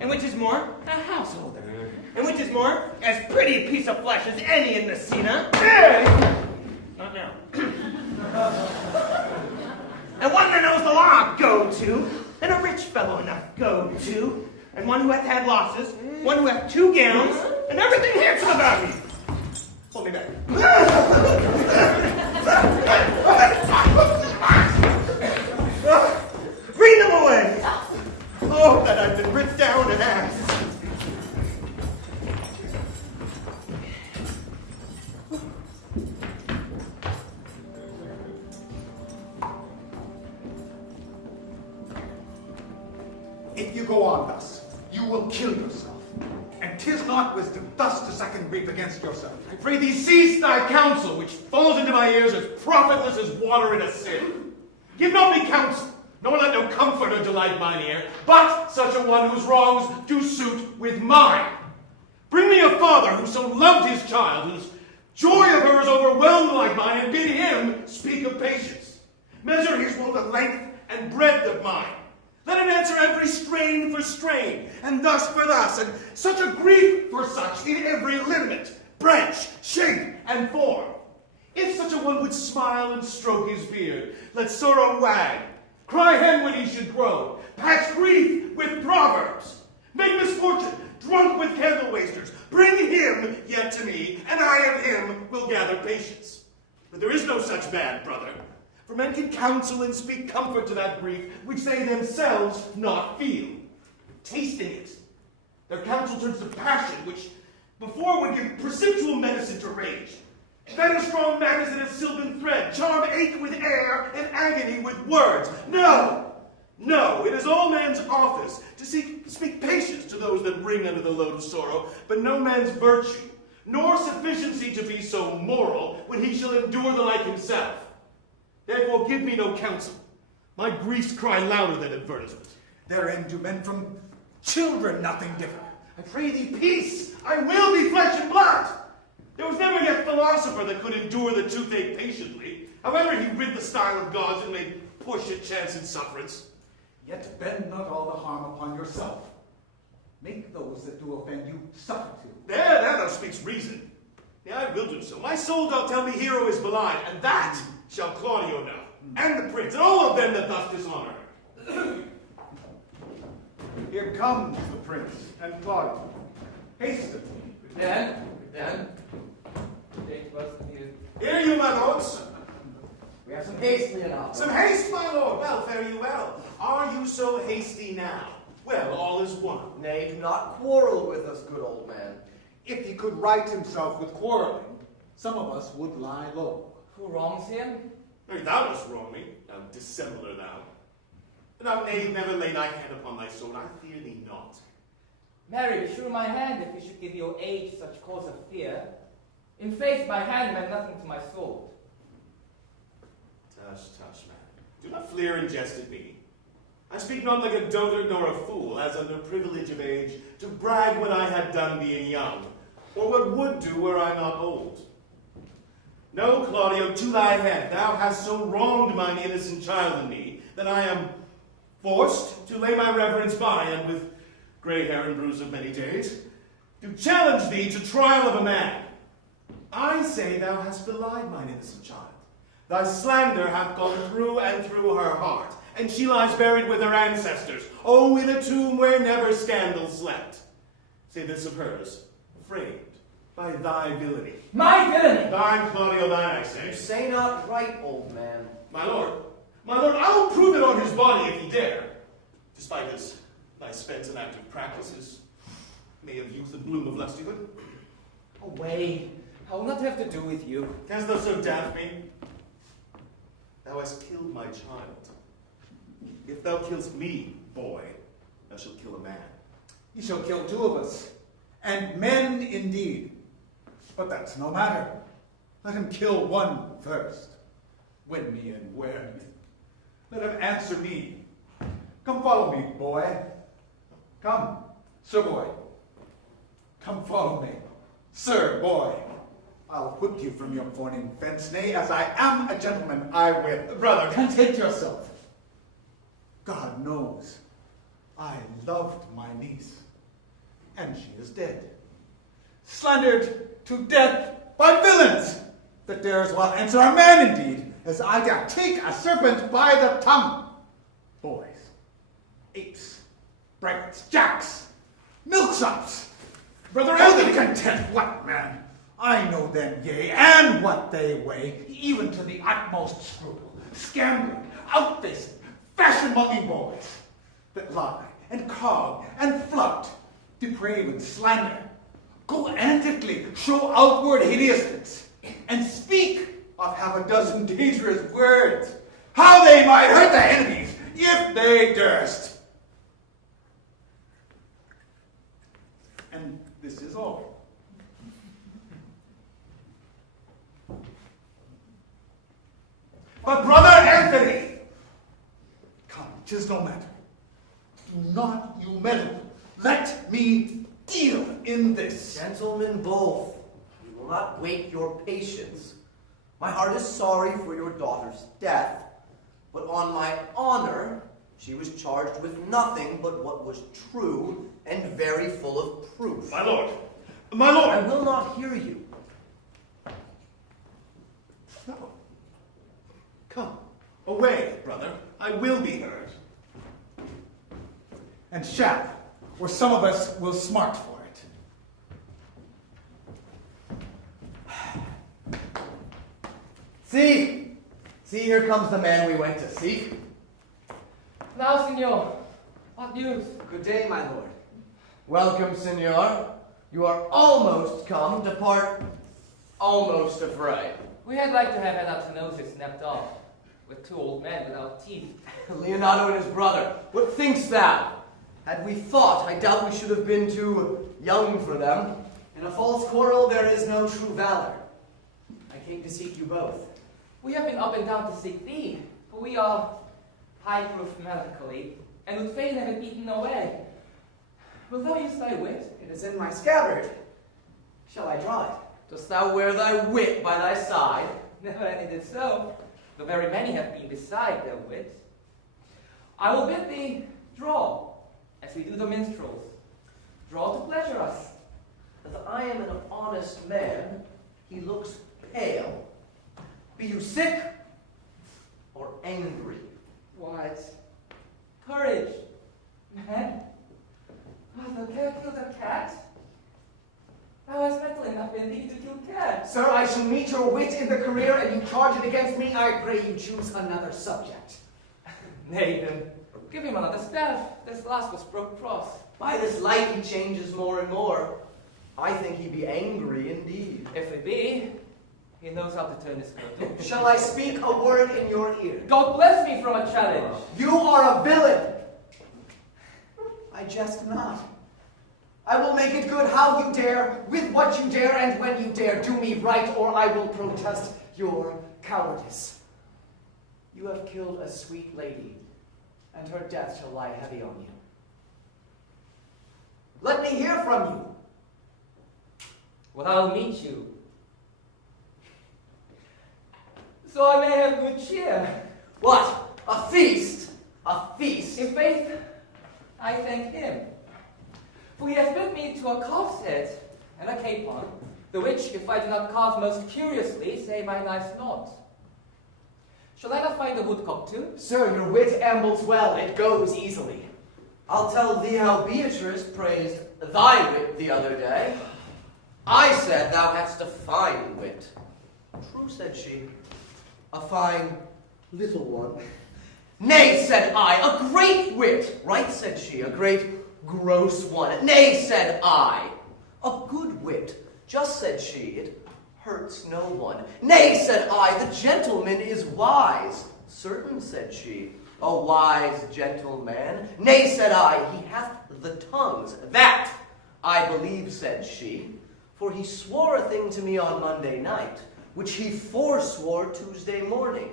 And which is more, a householder. And which is more, as pretty a piece of flesh as any in Messina. Not now. And one that knows the law, go to. And a rich fellow enough, go to. And one who hath had losses, one who hath 2 gowns, and everything handsome about me. Hold me back. Bring them away. Oh, that I've been writ down an ass. If you go on thus, you will kill yourself. And 'tis not wisdom thus to second grief against yourself. I pray thee cease thy counsel, which falls into my ears as profitless as water in a sieve. Give not me counsel, nor let no comforter delight mine ear, but such a one whose wrongs do suit with mine. Bring me a father who so loved his child, whose joy of her is overwhelmed like mine, and bid him speak of patience. Measure his woe the length and breadth of mine. Let him answer every strain for strain, and thus for thus, and such a grief for such in every lineament, branch, shape, and form. If such a one would smile and stroke his beard, let sorrow wag, cry hen when he should grow, patch grief with proverbs, make misfortune drunk with candle wasters, bring him yet to me, and I of him will gather patience. But there is no such man, brother. For men can counsel and speak comfort to that grief which they themselves not feel. Tasting it, their counsel turns to passion, which before would give perceptual medicine to rage. Fetter strong madness in a silken thread, charm ache with air, and agony with words. No! No, it is all man's office to speak patience to those that bring under the load of sorrow, but no man's virtue, nor sufficiency to be so moral when he shall endure the like himself. Therefore give me no counsel. My griefs cry louder than advertisement. Therein do men from children nothing differ. I pray thee peace. I will be flesh and blood. There was never yet philosopher that could endure the toothache patiently, however he rid the style of gods and made push at chance and sufferance. Yet bend not all the harm upon yourself. Make those that do offend you suffer too. There thou speaks reason. Yeah, I will do so. My soul doth tell me Hero is belied, and that shall Claudio know, and the prince, and all of them that thus dishonor her. Here comes the prince and Claudio. Hasten. Then. Hear you, my lords. We have some haste, Leonardo. Some haste, my lord. Well, fare you well. Are you so hasty now? Well, all is one. Nay, do not quarrel with us, good old man. If he could right himself with quarreling, some of us would lie low. Who wrongs him? Nay, thou dost wrong me, thou dissembler thou. Thou knave, never lay thy hand upon thy sword. I fear thee not. Marry, be sure my hand if we should give your age such cause of fear. In faith, my hand meant nothing to my sword. Tush, man. Do not fleer and jest at me. I speak not like a dotard nor a fool, as under privilege of age, to brag what I had done being young, or what would do were I not old. No, Claudio, to thy head, thou hast so wronged mine innocent child and me, that I am forced to lay my reverence by, and with grey hair and bruise of many days, to challenge thee to trial of a man. I say thou hast belied mine innocent child. Thy slander hath gone through and through her heart, and she lies buried with her ancestors, oh, in a tomb where never scandal slept. Say this of hers, framed by thy villainy. My villainy! Thine, Claudio, thine, I say. You say not right, old man. My lord, I will prove it on his body if he dare, despite his thy spent and active practices, may of youth and bloom of lustihood. Away, I will not have to do with you. Canst thou so daff me? Thou hast killed my child. If thou killst me, boy, thou shalt kill a man. He shall kill two of us, and men indeed. But that's no matter. Let him kill one first. Win me and wear me. Let him answer me. Come follow me, boy. Come, sir boy. Come follow me, sir boy. I'll whip you from your fawning fence. Nay, as I am a gentleman, I will. Brother, content yourself. God knows, I loved my niece, and she is dead. Slandered to death by villains that dares well answer a man indeed, as I dare take a serpent by the tongue. Boys, apes, braggarts, jacks, milksops, brother, elder content, what man? I know them, yea, and what they weigh, even to the utmost scruple, scambling, outfacing, fashion-monging boys that lie and cog and flirt, deprave and slander, go antically, show outward hideousness, and speak of half a dozen dangerous words, how they might hurt the enemies if they durst. And this is all. But brother Anthony! Come, 'tis no matter. Do not you meddle. Let me deal in this. Gentlemen both, we will not wait your patience. My heart is sorry for your daughter's death, but on my honor, she was charged with nothing but what was true and very full of proof. My lord! My lord! I will not hear you. No. Come, away, brother. I will be heard. And shall, or some of us will smart for it. See, here comes the man we went to seek. Now, senor, what news? Good day, my lord. Welcome, senor. You are almost come to part almost affray. We had like to have had our noses snapped off. with 2 old men without teeth. Leonardo and his brother, what thinkst thou? Had we fought, I doubt we should have been too young for them. In a false quarrel, there is no true valor. I came to seek you both. We have been up and down to seek thee, for we are high-proof melancholy, and would fain have it beaten away. Wilt thou use thy wit? It is in my scabbard. Shall I draw it? Dost thou wear thy wit by thy side? Never any did so, though very many have been beside their wit. I will bid thee draw, as we do the minstrels. Draw to pleasure us. As I am an honest man, he looks pale. Be you sick or angry? What? Courage, man. Thou canst kill the cat? Thou hast metal enough in thee to kill cats. Sir, I shall meet your wit in the career, and you charge it against me. I pray you choose another subject. Nay, then, give him another staff. This last was broke cross. By this light he changes more and more. I think he be angry indeed. If it be, he knows how to turn his girdle. Shall I speak a word in your ear? God bless me from a challenge. You are a villain. I jest not. I will make it good how you dare, with what you dare, and when you dare. Do me right, or I will protest your cowardice. You have killed a sweet lady, and her death shall lie heavy on you. Let me hear from you. Well, I'll meet you, so I may have good cheer. What? A feast? A feast? In faith, I thank him. For he has bid me to a calf's head and a capon, the which, if I do not carve most curiously, say my knife's not. Shall I not find a woodcock too? Sir, your wit ambles well, it goes easily. I'll tell thee how Beatrice praised thy wit the other day. I said thou hadst a fine wit. True, said she, a fine little one. Nay, said I, a great wit. Right, said she, a great gross one. Nay, said I, a good wit. Just, said she, it hurts no one. Nay, said I, the gentleman is wise. Certain, said she, a wise gentleman. Nay, said I, he hath the tongues. That I believe, said she, for he swore a thing to me on Monday night, which he forswore Tuesday morning.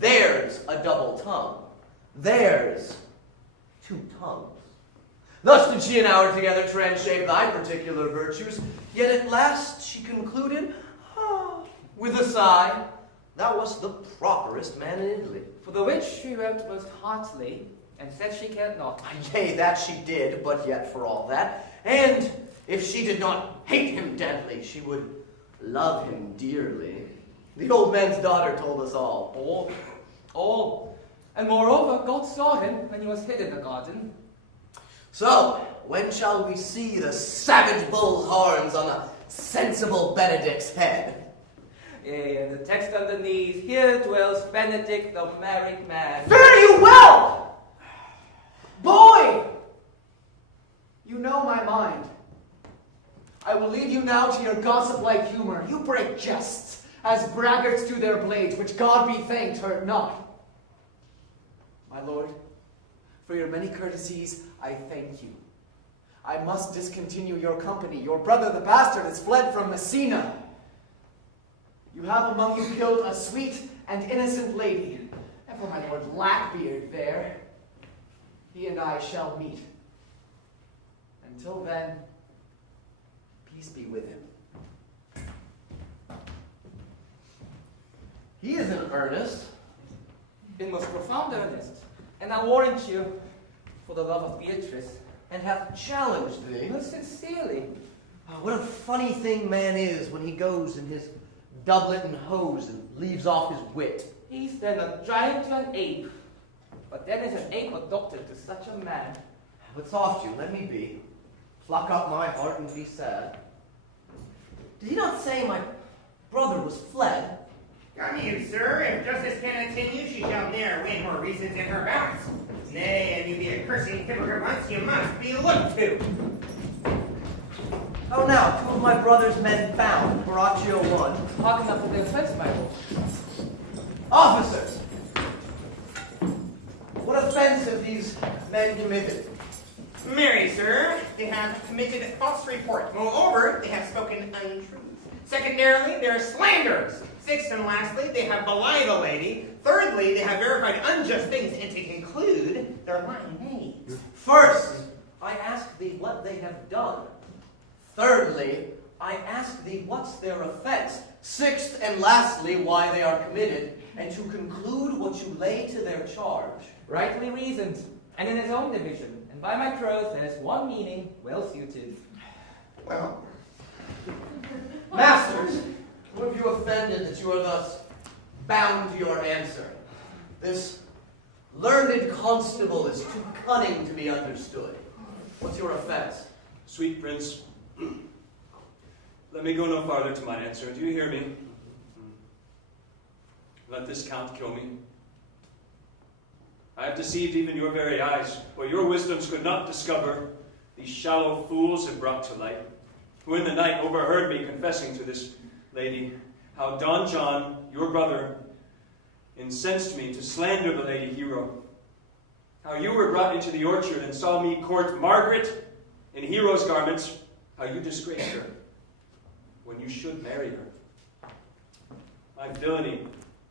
There's a double tongue. There's 2 tongues. Thus did she an hour together transhape thy particular virtues, yet at last she concluded, with a sigh, thou wast the properest man in Italy. For the which she wept most heartily, and said she cared not. Yea, that she did, but yet for all that. And if she did not hate him deadly, she would love him dearly. The old man's daughter told us all. All. And moreover, God saw him when he was hid in the garden. So, when shall we see the savage bull's horns on the sensible Benedict's head? Yea, and the text underneath, here dwells Benedict the married man. Fare you well! Boy! You know my mind. I will leave you now to your gossip-like humor. You break jests, as braggarts do their blades, which God be thanked hurt not. My lord, for your many courtesies, I thank you. I must discontinue your company. Your brother, the bastard, has fled from Messina. You have among you killed a sweet and innocent lady. And for my lord Blackbeard there, he and I shall meet. Until then, peace be with him. He is in earnest. In most profound earnest. And I warrant you, for the love of Beatrice, and hath challenged thee. Most sincerely. Oh, what a funny thing man is when he goes in his doublet and hose and leaves off his wit. He's then a giant to an ape. But then is an ape adopted to such a man. But soft you, let me be. Pluck up my heart and be sad. Did he not say my brother was fled? Come in, sir. If justice can continue, she shall ne'er win more reasons in her bounds. Nay, and you be a cursing hypocrite once, you must be looked to. Oh, now, 2 of my brother's men found, Borachio 1. Hearken up to the offense, my lord. Officers, committed? Marry, sir, they have committed false report. Moreover, they have spoken untruth. Secondarily, they are slanderers. Sixth and lastly, they have belied a lady. Thirdly, they have verified unjust things, and to conclude, they're lying maids. First, I ask thee what they have done. Thirdly, I ask thee what's their offense. Sixth and lastly, why they are committed. And to conclude what you lay to their charge. Rightly reasoned, and in his own division. And by my troth, there's one meaning well suited. Well, masters, who have you offended that you are thus bound to your answer? This learned constable is too cunning to be understood. What's your offense? Sweet prince, let me go no farther to my answer. Do you hear me? Let this count kill me. I have deceived even your very eyes, where your wisdoms could not discover. These shallow fools have brought to light, who in the night overheard me confessing to this lady how Don John, your brother, incensed me to slander the lady Hero. How you were brought into the orchard and saw me court Margaret in Hero's garments. How you disgraced her when you should marry her. My villainy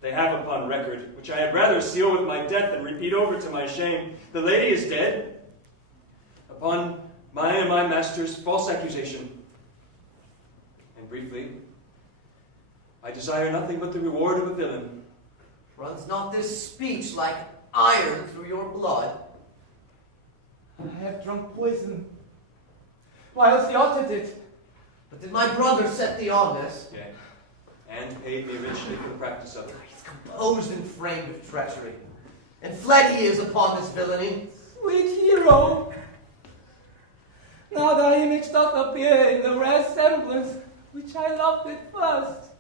they have upon record, which I had rather seal with my death than repeat over to my shame. The lady is dead, upon mine and my master's false accusation. And briefly, I desire nothing but the reward of a villain. Runs not this speech like iron through your blood? I have drunk poison, whilst the uttered it. But did my brother set thee on this? Yea, and paid me richly for the practice of it. He's composed and framed of treachery, and fled he is upon this villainy. Sweet Hero, now thy image doth appear in the rare semblance which I loved at first.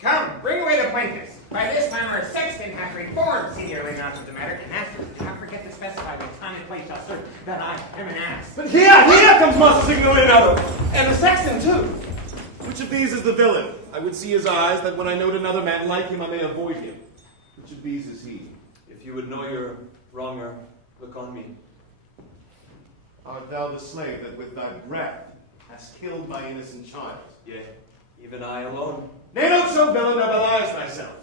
Come, bring away the plaintiffs. By this time our sexton hath reformed, see the early knowledge of the matter, and masters, do not forget to specify when time and place shall serve that I am an ass. But here comes Master Signorino, and the sexton too. Which of these is the villain? I would see his eyes, that when I note another man like him, I may avoid him. Which of these is he? If you would know your wronger, look on me. Art thou the slave that with thy breath hast killed my innocent child? Yea, even I alone. Nay, not so, villain, thou beliest thyself.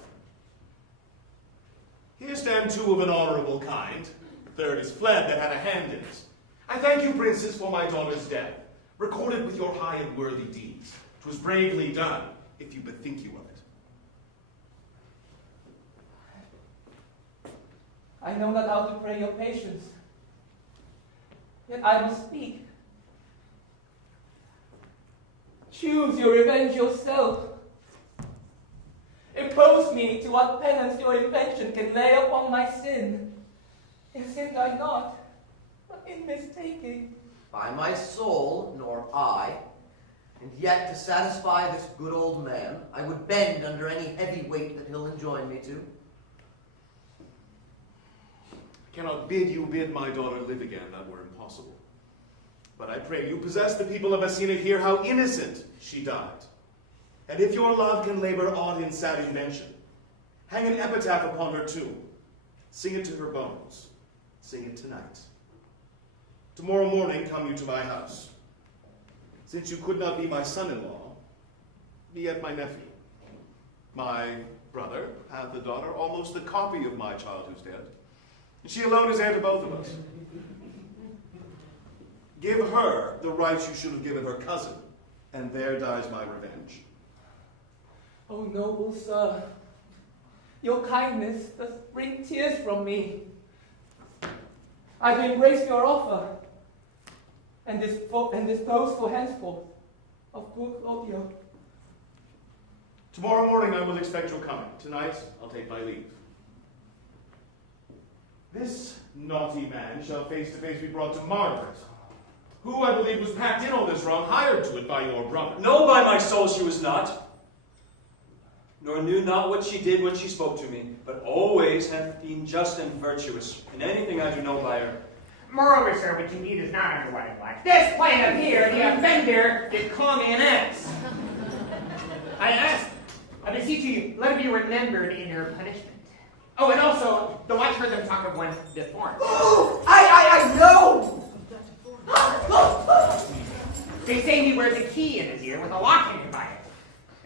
Here stand two of an honorable kind. The third is fled that had a hand in it. I thank you, princes, for my daughter's death, recorded with your high and worthy deeds. 'Twas bravely done, if you bethink you of it. I know not how to pray your patience, yet I must speak. Choose your revenge yourself. Impose me to what penance your invention can lay upon my sin. If sinned I not, but in mistaking. By my soul, nor I. And yet, to satisfy this good old man, I would bend under any heavy weight that he'll enjoin me to. I cannot bid you bid my daughter live again, that were impossible. But I pray you possess the people of Messina here how innocent she died. And if your love can labor aught in sad invention, hang an epitaph upon her tomb. Sing it to her bones. Sing it tonight. Tomorrow morning come you to my house. Since you could not be my son-in-law, be yet my nephew. My brother hath a daughter, almost the copy of my child who's dead. And she alone is heir to both of us. Give her the rights you should have given her cousin, and there dies my revenge. O noble sir, your kindness does bring tears from me. I've embraced your offer, and dispose for henceforth of poor Claudio. Tomorrow morning I will expect your coming. Tonight I'll take my leave. This naughty man shall face to face be brought to Margaret, who I believe was packed in all this wrong, hired to it by your brother. No, by my soul she was not. Nor knew not what she did when she spoke to me, but always hath been just and virtuous in anything I do know by her. Moreover, sir, which indeed is not under what I like. This plaintiff here, the offender, did call me an ass. I ask, I beseech you, let it be remembered in your punishment. Oh, and also, the watch heard them talk of one deformed. Ooh! I I know! They say he wears a key in his ear with a lock hanging by it.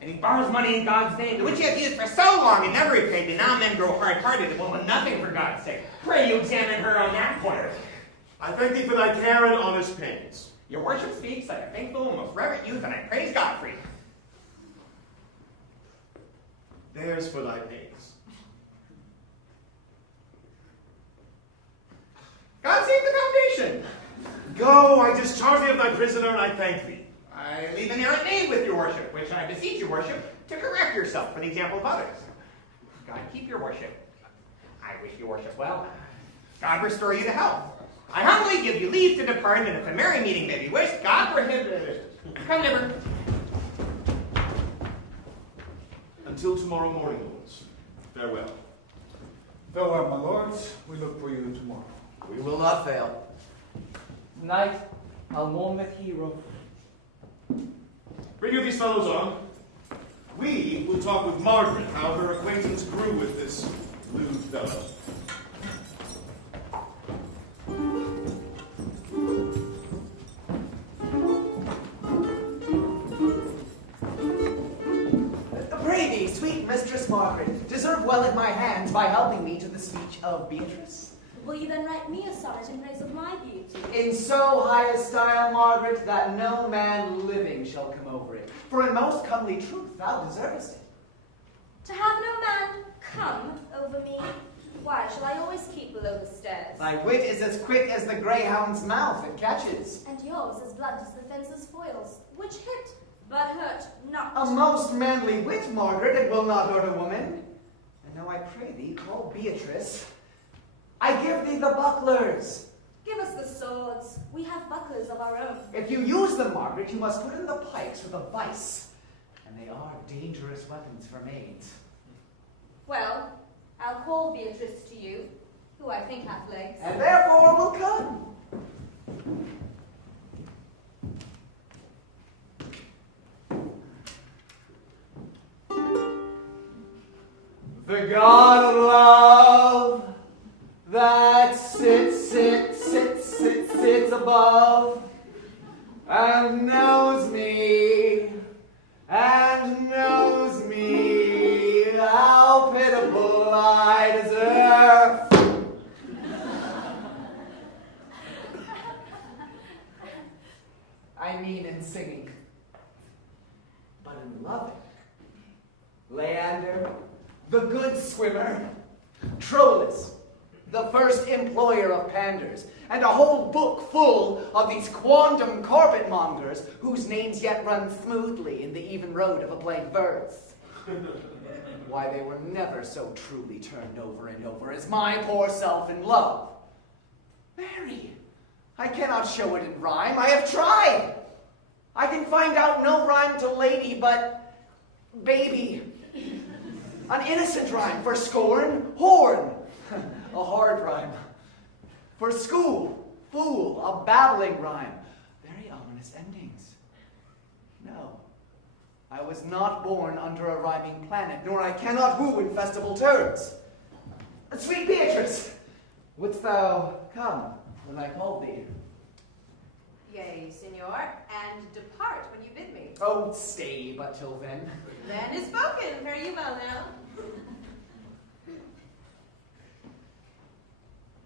And he borrows money in God's name, which he has used for so long and never repaid, and now men grow hard-hearted and will want nothing for God's sake. Pray you examine her on that point. I thank thee for thy care and honest pains. Your worship speaks like a thankful and most reverent youth, and I praise God for you. There's for thy pains. God save the foundation. Go, I discharge thee of thy prisoner, and I thank thee. I leave an errant name with your worship, which I beseech your worship to correct yourself for the example of others. God keep your worship. I wish your worship well. God restore you to health. I humbly give you leave to depart, and if a merry meeting may be wished, God prohibit it. Come, neighbor. Until tomorrow morning, lords. Farewell. Farewell, my lords. We look for you tomorrow. We will not fail. Tonight, I'll mourn with Hero. Bring you these fellows on. We will talk with Margaret how her acquaintance grew with this lewd fellow. Pray thee, sweet Mistress Margaret, deserve well at my hands by helping me to the speech of Beatrice. Will you then write me a sonnet in praise of my beauty? In so high a style, Margaret, that no man living shall come over it. For in most comely truth thou deservest it. To have no man come over me, why shall I always keep below the stairs? Thy wit is as quick as the greyhound's mouth it catches. And yours as blunt as the fencer's foils, which hit, but hurt not. A most manly wit, Margaret, it will not hurt a woman. And now I pray thee, call Beatrice. I give thee the bucklers. Give us the swords. We have bucklers of our own. If you use them, Margaret, you must put in the pikes with a vice. And they are dangerous weapons for maids. Well, I'll call Beatrice to you, who I think hath legs. And therefore will come. The God of love that sits above and knows me, how pitiful I deserve. I mean in singing, but in loving. Leander, the good swimmer, Troilus, the first employer of panders, and a whole book full of these quondam carpet-mongers whose names yet run smoothly in the even road of a blank verse. Why, they were never so truly turned over and over as my poor self in love. Mary, I cannot show it in rhyme. I have tried. I can find out no rhyme to lady but baby. An innocent rhyme for scorn, horn. A hard rhyme. For school, fool, a babbling rhyme. Very ominous endings. No, I was not born under a rhyming planet, nor I cannot woo in festival terms. Sweet Beatrice, wouldst thou come when I called thee? Yea, Signor, and depart when you bid me. Oh, stay but till then. Then is spoken. Fare you well now.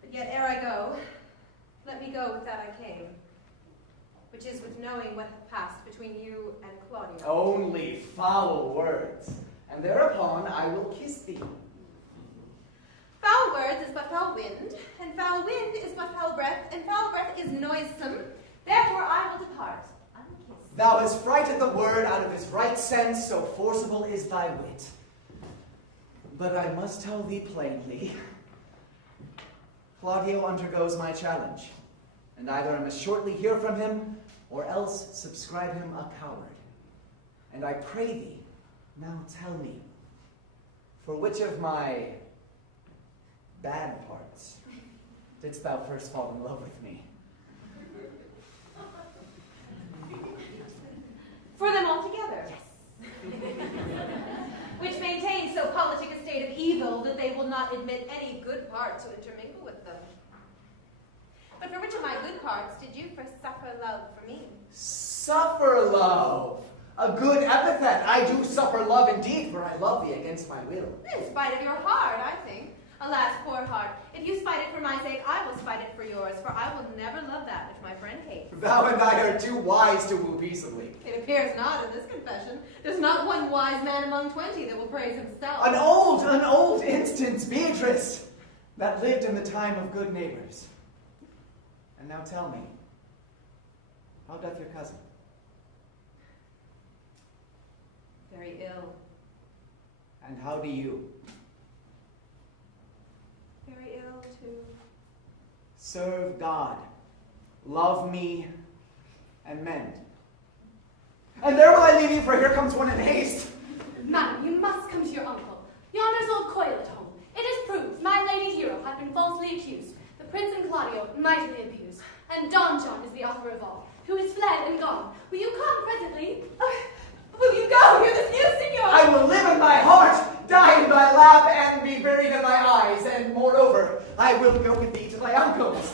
But yet ere I go, let me go with that I came, which is with knowing what hath passed between you and Claudio. Only foul words, and thereupon I will kiss thee. Foul words is but foul wind, and foul wind is but foul breath, and foul breath is noisome. Therefore I will depart. Unkissed. Thou hast frighted the word out of his right sense, so forcible is thy wit. But I must tell thee plainly, Claudio undergoes my challenge, and either I must shortly hear from him, or else subscribe him a coward. And I pray thee, now tell me, for which of my bad parts didst thou first fall in love with me? For them all together. Yes. Which maintains so politic a state of evil that they will not admit any good part to intermingle with them. But for which of my good parts did you first suffer love for me? Suffer love. A good epithet. I do suffer love indeed, for I love thee against my will. In spite of your heart, I think. Alas, poor heart, if you spite it for my sake, I will spite it for yours, for I will never love that which my friend hates. Thou and I are too wise to woo peaceably. It appears not in this confession. There's not one wise man among 20 that will praise himself. An old instance, Beatrice, that lived in the time of good neighbors. And now tell me, how doth your cousin? Very ill. And how do you? Very ill, too. Serve God, love me, and mend. And there will I leave you, for here comes one in haste. Madam, you must come to your uncle. Yonder's old coil at home. It is proved my lady hero hath been falsely accused, the prince and Claudio mightily abused, and Don John is the author of all, who is fled and gone. Will you come presently? Will you go? You're this new signor. I will live in thy heart, die in thy lap, and be buried in thy eyes, and moreover, I will go with thee to thy uncle's.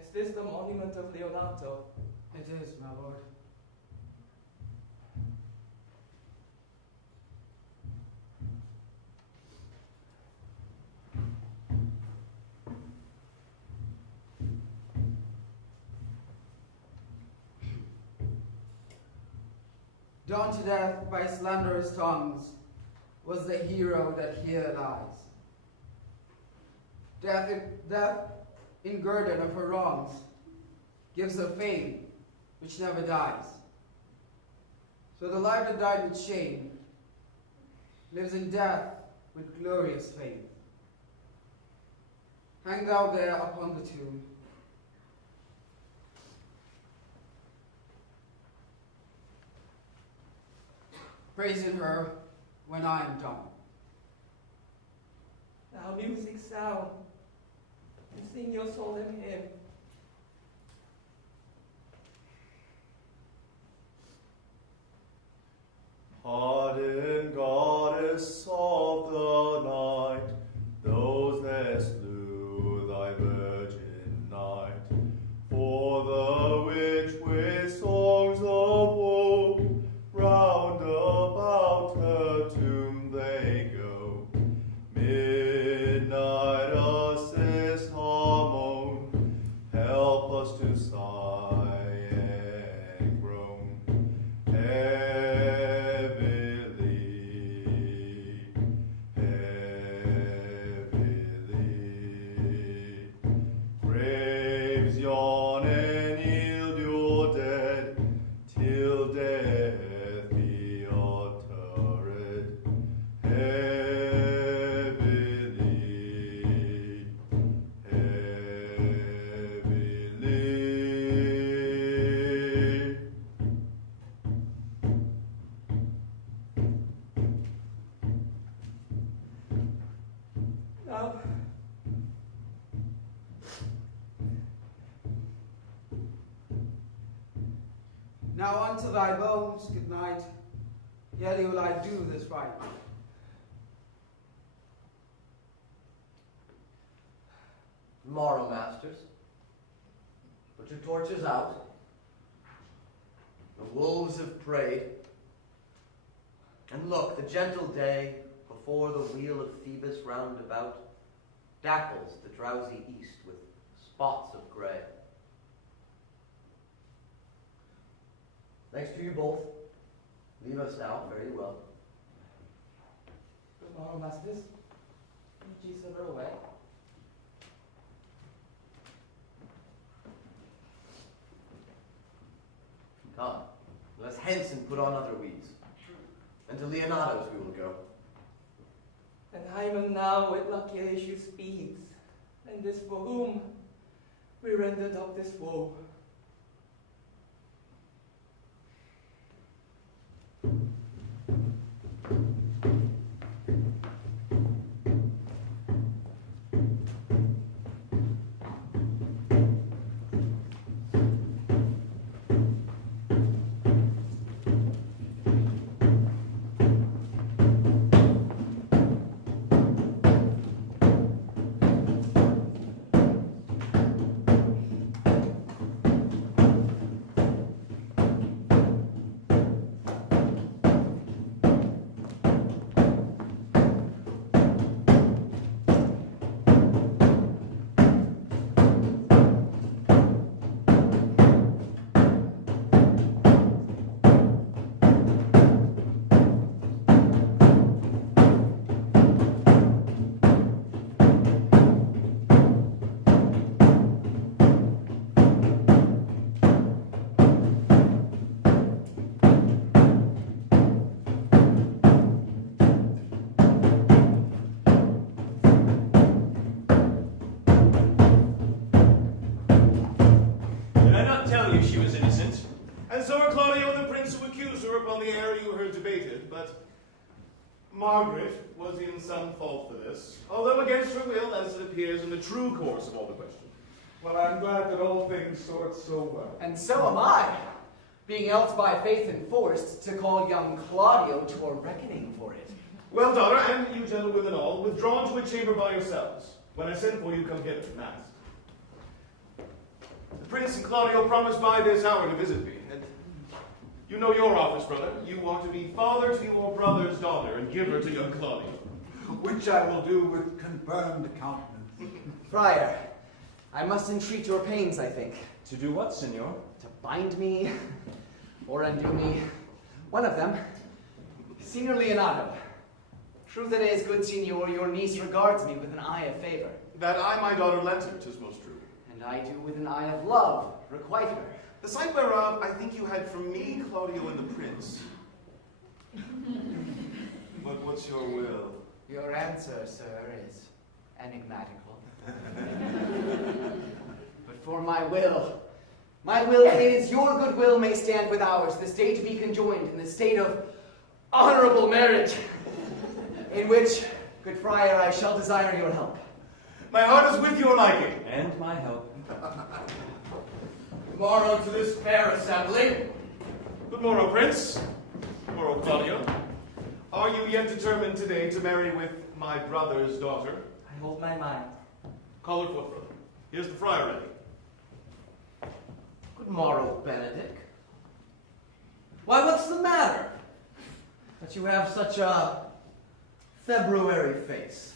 Is this the monument of Leonardo? It is, my lord. Done to death by slanderous tongues was the hero that here lies. Death in guerdon of her wrongs gives her fame which never dies. So the life that died with shame lives in death with glorious fame. Hang thou there upon the tomb, praising her when I am done. Now music sound, and sing your solemn hymn. Hardened goddess of the night, those that slew thy virgin night, for the which with songs of woe round about her tomb they go. Midnight assist our moan, help us to sigh and groan. Graves yawn and yield your dead, till death be uttered. Heavily, heavily. Now unto thy bones, good night, yet will I do this right. Morrow, masters. Put your torches out. The wolves have preyed. And look, the gentle day before the wheel of Phoebus round about dapples the drowsy east with spots of gray. Thanks to you both. Leave us now, very well. Good morrow, masters. G silver away. Come, let us hence and put on other weeds. And to Leonardo's we will go. And Hymen now with luckier issue speeds, and this for whom we rendered up this woe. Margaret was in some fault for this, although against her will, as it appears in the true course of all the question. Well, I'm glad that all things sort so well. And so am I, being else by faith enforced to call young Claudio to a reckoning for it. Well, daughter, and you gentlemen and all, withdrawn to a chamber by yourselves. When I send for you, come hither, masked. The prince and Claudio promised by this hour to visit me, and you know your office, brother. You are to be father to your brother's daughter and give her to young Claudio. Which I will do with confirmed countenance. Friar, I must entreat your pains, I think. To do what, senor? To bind me, or undo me. One of them. Signor Leonardo. Truth it is, good signor, your niece regards me with an eye of favor. That I my daughter lent her, 'tis most true. And I do with an eye of love requite her. The sight whereof I think you had from me, Claudio, and the prince. But what's your will? Your answer, sir, is enigmatical. But for my will is your good will may stand with ours, this day to be conjoined in the state of honorable marriage, in which, good friar, I shall desire your help. My heart is with your liking. And my help. Good morrow to this fair assembly. Good morrow, Prince. Good morrow, Claudio. Are you yet determined today to marry with my brother's daughter? I hold my mind. Call her forth, brother. Here's the friar ready. Good morrow, Benedict. Why, what's the matter? That you have such a February face,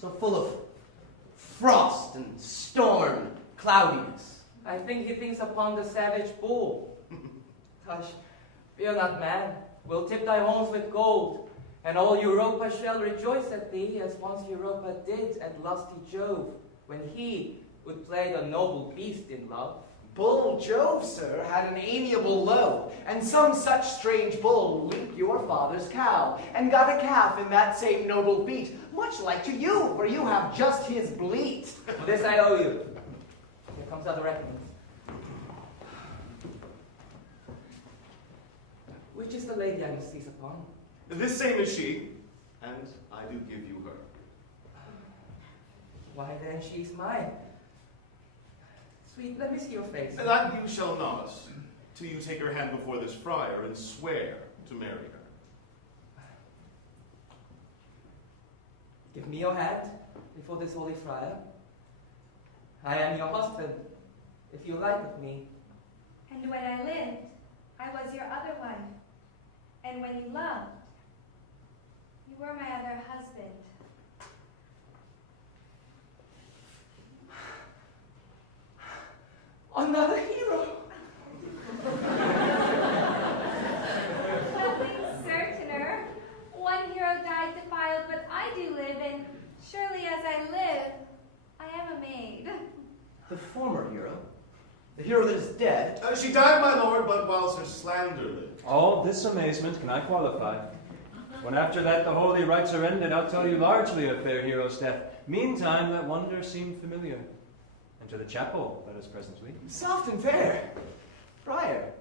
so full of frost and storm, cloudiness. I think he thinks upon the savage bull. Hush, fear not, man. We'll tip thy horns with gold, and all Europa shall rejoice at thee, as once Europa did at lusty Jove, when he would play the noble beast in love. Bull Jove, sir, had an amiable low, and some such strange bull leaped your father's cow, and got a calf in that same noble beat, much like to you, for you have just his bleat. For this I owe you. Here comes other reckonings. Which is the lady I must seize upon? This same is she, and I do give you her. Why then she's mine. Sweet, let me see your face. That you shall not, till you take her hand before this friar and swear to marry her. Give me your hand before this holy friar. I am your husband, if you like with me. And when I lived, I was your other wife. And when you loved, you were my other husband. Another hero. Nothing certainer. One hero died defiled, but I do live, and surely as I live, I am a maid. The former hero? The hero that is dead? She died, my lord, but whilst her slander lived. All this amazement can I qualify. When after that the holy rites are ended, I'll tell you largely of fair hero's death. Meantime, that wonder seemed familiar. And to the chapel, let us presently. Soft and fair. Friar.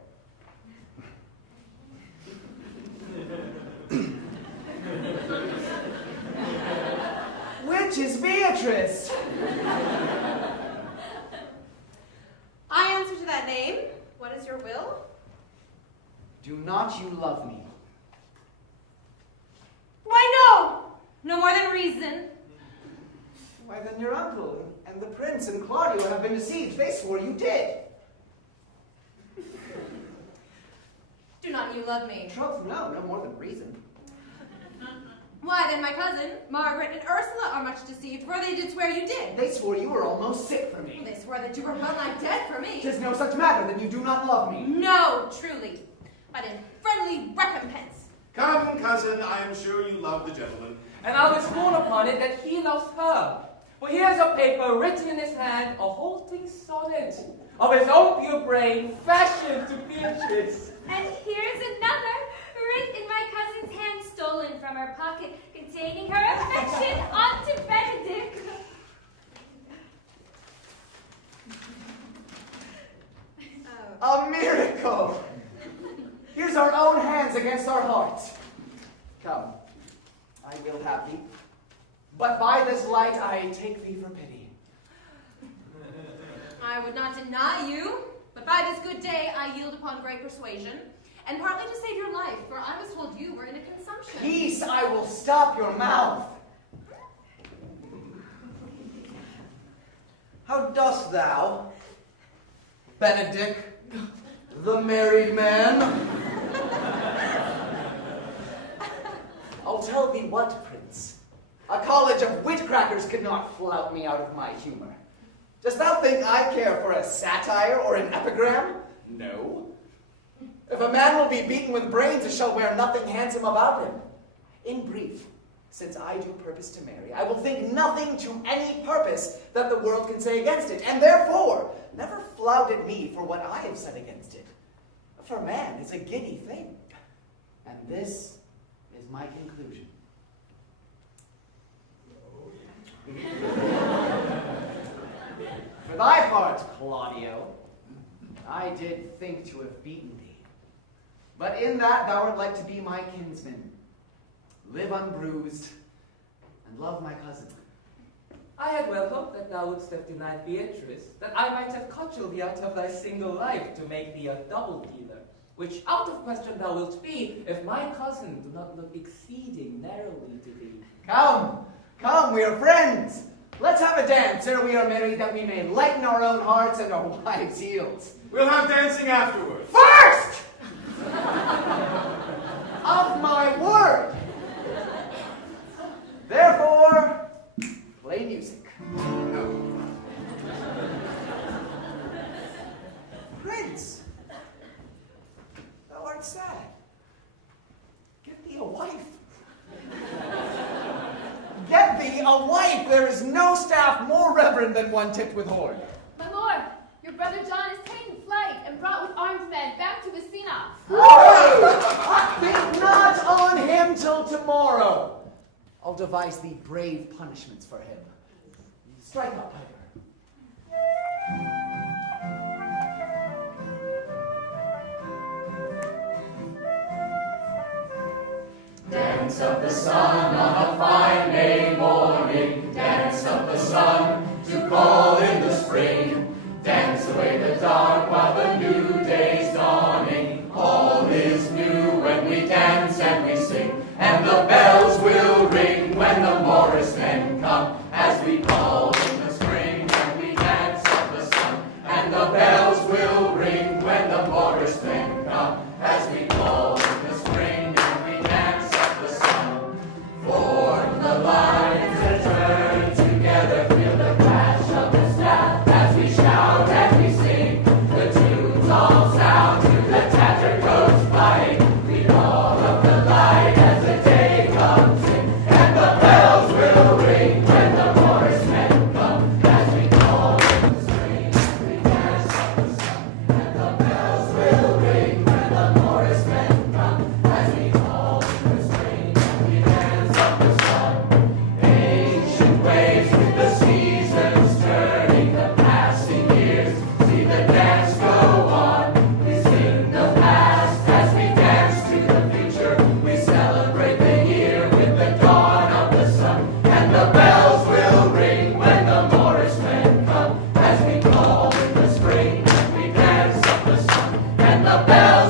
Which is Beatrice? I answer to that name. What is your will? Do not you love me? Why, no! No more than reason. Why, then your uncle and the prince and Claudio have been deceived. They swore you did. Do not you love me? Troth, no more than reason. Why, then my cousin, Margaret and Ursula are much deceived, for they did swear you did. They swore you were almost sick for me. They swore that you were well nigh dead for me. 'Tis no such matter, that you do not love me. No, truly, but in friendly recompense. Come, cousin, I am sure you love the gentleman. And I was sworn upon it that he loves her. For here's a paper written in his hand, a halting sonnet of his own pure brain, fashioned to Beatrice. And here's another, written in my cousin's hand, stolen from her pocket, containing her affection unto Benedict. A miracle! Here's our own hands against our hearts. Come, I will have thee. But by this light I take thee for pity. I would not deny you, but by this good day I yield upon great persuasion, and partly to save your life, for I was told you were in a consumption. Peace, I will stop your mouth. How dost thou, Benedict, the married man? I'll tell thee what, Prince. A college of witcrackers could not flout me out of my humor. Dost thou think I care for a satire or an epigram? No. If a man will be beaten with brains, it shall wear nothing handsome about him. In brief, since I do purpose to marry, I will think nothing to any purpose that the world can say against it, and therefore never flout at me for what I have said against it. For man is a giddy thing, and this is my conclusion. For thy part, Claudio, I did think to have beaten thee. But in that thou art like to be my kinsman, live unbruised, and love my cousin. I had well hoped that thou wouldst have denied Beatrice, that I might have cudgeled thee out of thy single life to make thee a double dealer, which out of question thou wilt be, if my cousin do not look exceeding narrowly to thee. Come, we are friends. Let's have a dance ere we are married, that we may lighten our own hearts and our wives' heels. We'll have dancing afterwards. First! Of my word! Therefore, play music. No. Prince, thou art sad. Get thee a wife. Get thee a wife! There is no staff more reverend than one tipped with horn. My lord, your brother John is taken flight and brought with armed men back to Messina. Think not on him till tomorrow. I'll devise thee brave punishments for him. Strike up, piper. Dance of the sun on a fine May morning, dance of the sun to call in the spring. Dance away the dark while the new day's dawning. All is new when we dance and we sing, and the bells will ring when the Morris men come, as we call in the spring and we dance Morris men come, as we call in the spring and we dance up the sun. Form the lines and turn together, feel the crash of the staff as we shout and we sing. The tunes all sound to the tattered coats flying. We all up the light as the day comes in, and the bells will ring when the Morris men come, as we call in the spring and we dance up the sun. And the bells will ring when the Morris men come, as we call in the spring and we dance up the sun. Ancient waves with the seasons turning, the passing years, see the dance go on. We sing the past as we dance to the future. We celebrate the year with the dawn of the sun. And the bells will ring when the Morris men come, as we call in the spring and we dance up the sun. And the bells